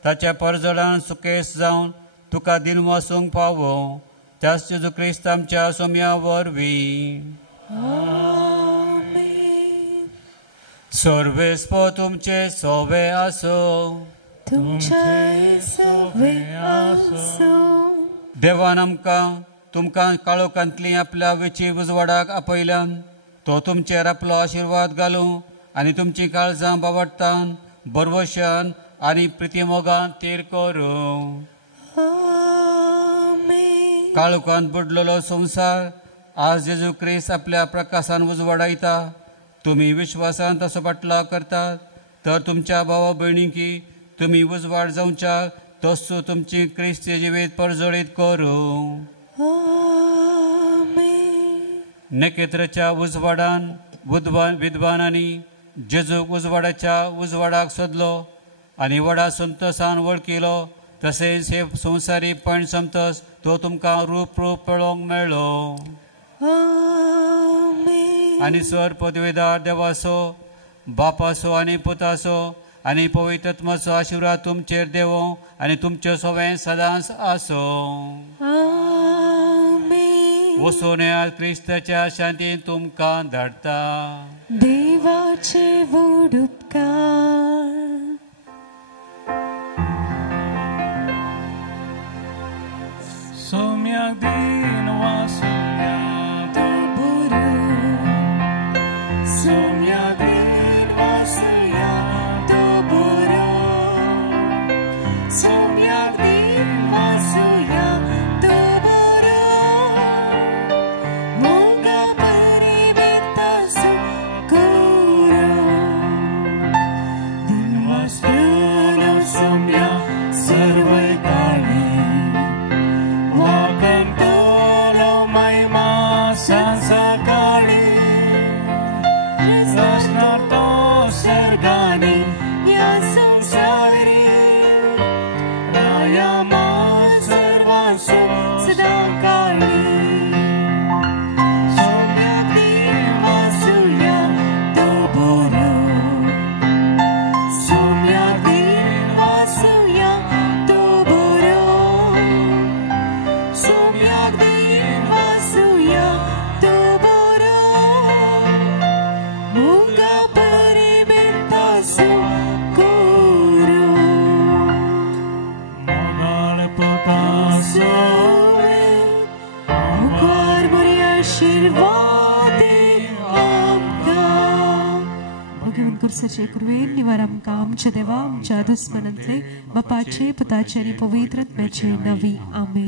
ताच्या परजडान सुकेस जावन तुका दिन वासूंक पावो. त्याच जेजू क्रिस्त आमच्या सोम्या वरवीं. सर्वेस्प तुमचे सोवे आसो. देवान तुमकां काळोखांतली आपल्या वेची उजवाडाक आपयल्यान तो तुमचेर आपलो आशिर्वाद घालूं आनी तुमची काळजां बावडटान बरवशान आनी प्रितीमोगान तीर करूं. काळोखांत बुडलेलो संवसार आज जेजू क्रिस्त आपल्या प्रकाशान उजवाडायता. तुमी विश्वासान तसो पटलाव करतात तर तुमच्या भावा भयणीकी तुमी उजवाड जावच्या तसो तुमची क्रिस्ती जिवीत परजळीत करूं. नखेत्राच्या उजवाडान विद्वानांनी जेजूक उजवाडाच्या उजवाडाक सोदलो आनी व्हडा संतोशान वळखिलो. तशेंच हे संवसारी पण समतस तो तुमकां रूप पळोवंक मेळ्ळो. आनी सर पदवेदार देवाचो बापाचो आनी पुताचो आनी पवित्र आत्म्याचो आशिर्वाद तुमचेर देवो आनी तुमचे सवें सदांच आसो. वचून क्रिस्ताच्या शांतीन तुमकां धाडटा. देवाचे व्हड उपकार. सोम्याक दिन वासुया तो बरो. सोम्याक दिन वासुया तो बरो. सोम्याक दिन वासुया तो बरो. मोगा बरी बेतासो करो. दिन वासुया सोम्या सर्वय काळी Wakantolo maima sansakali Zasnarto sergani ya samsari Raya ma sarvaso sadakali Somyati vasuya doboro Somyati vasuya doboro सचे कुरवेन निवार आमकां आमच्या देवा आमच्या दुस्मनांतले बापाचे पुताचे आनी पवित्र आत्म्याचे नांवी आमेन.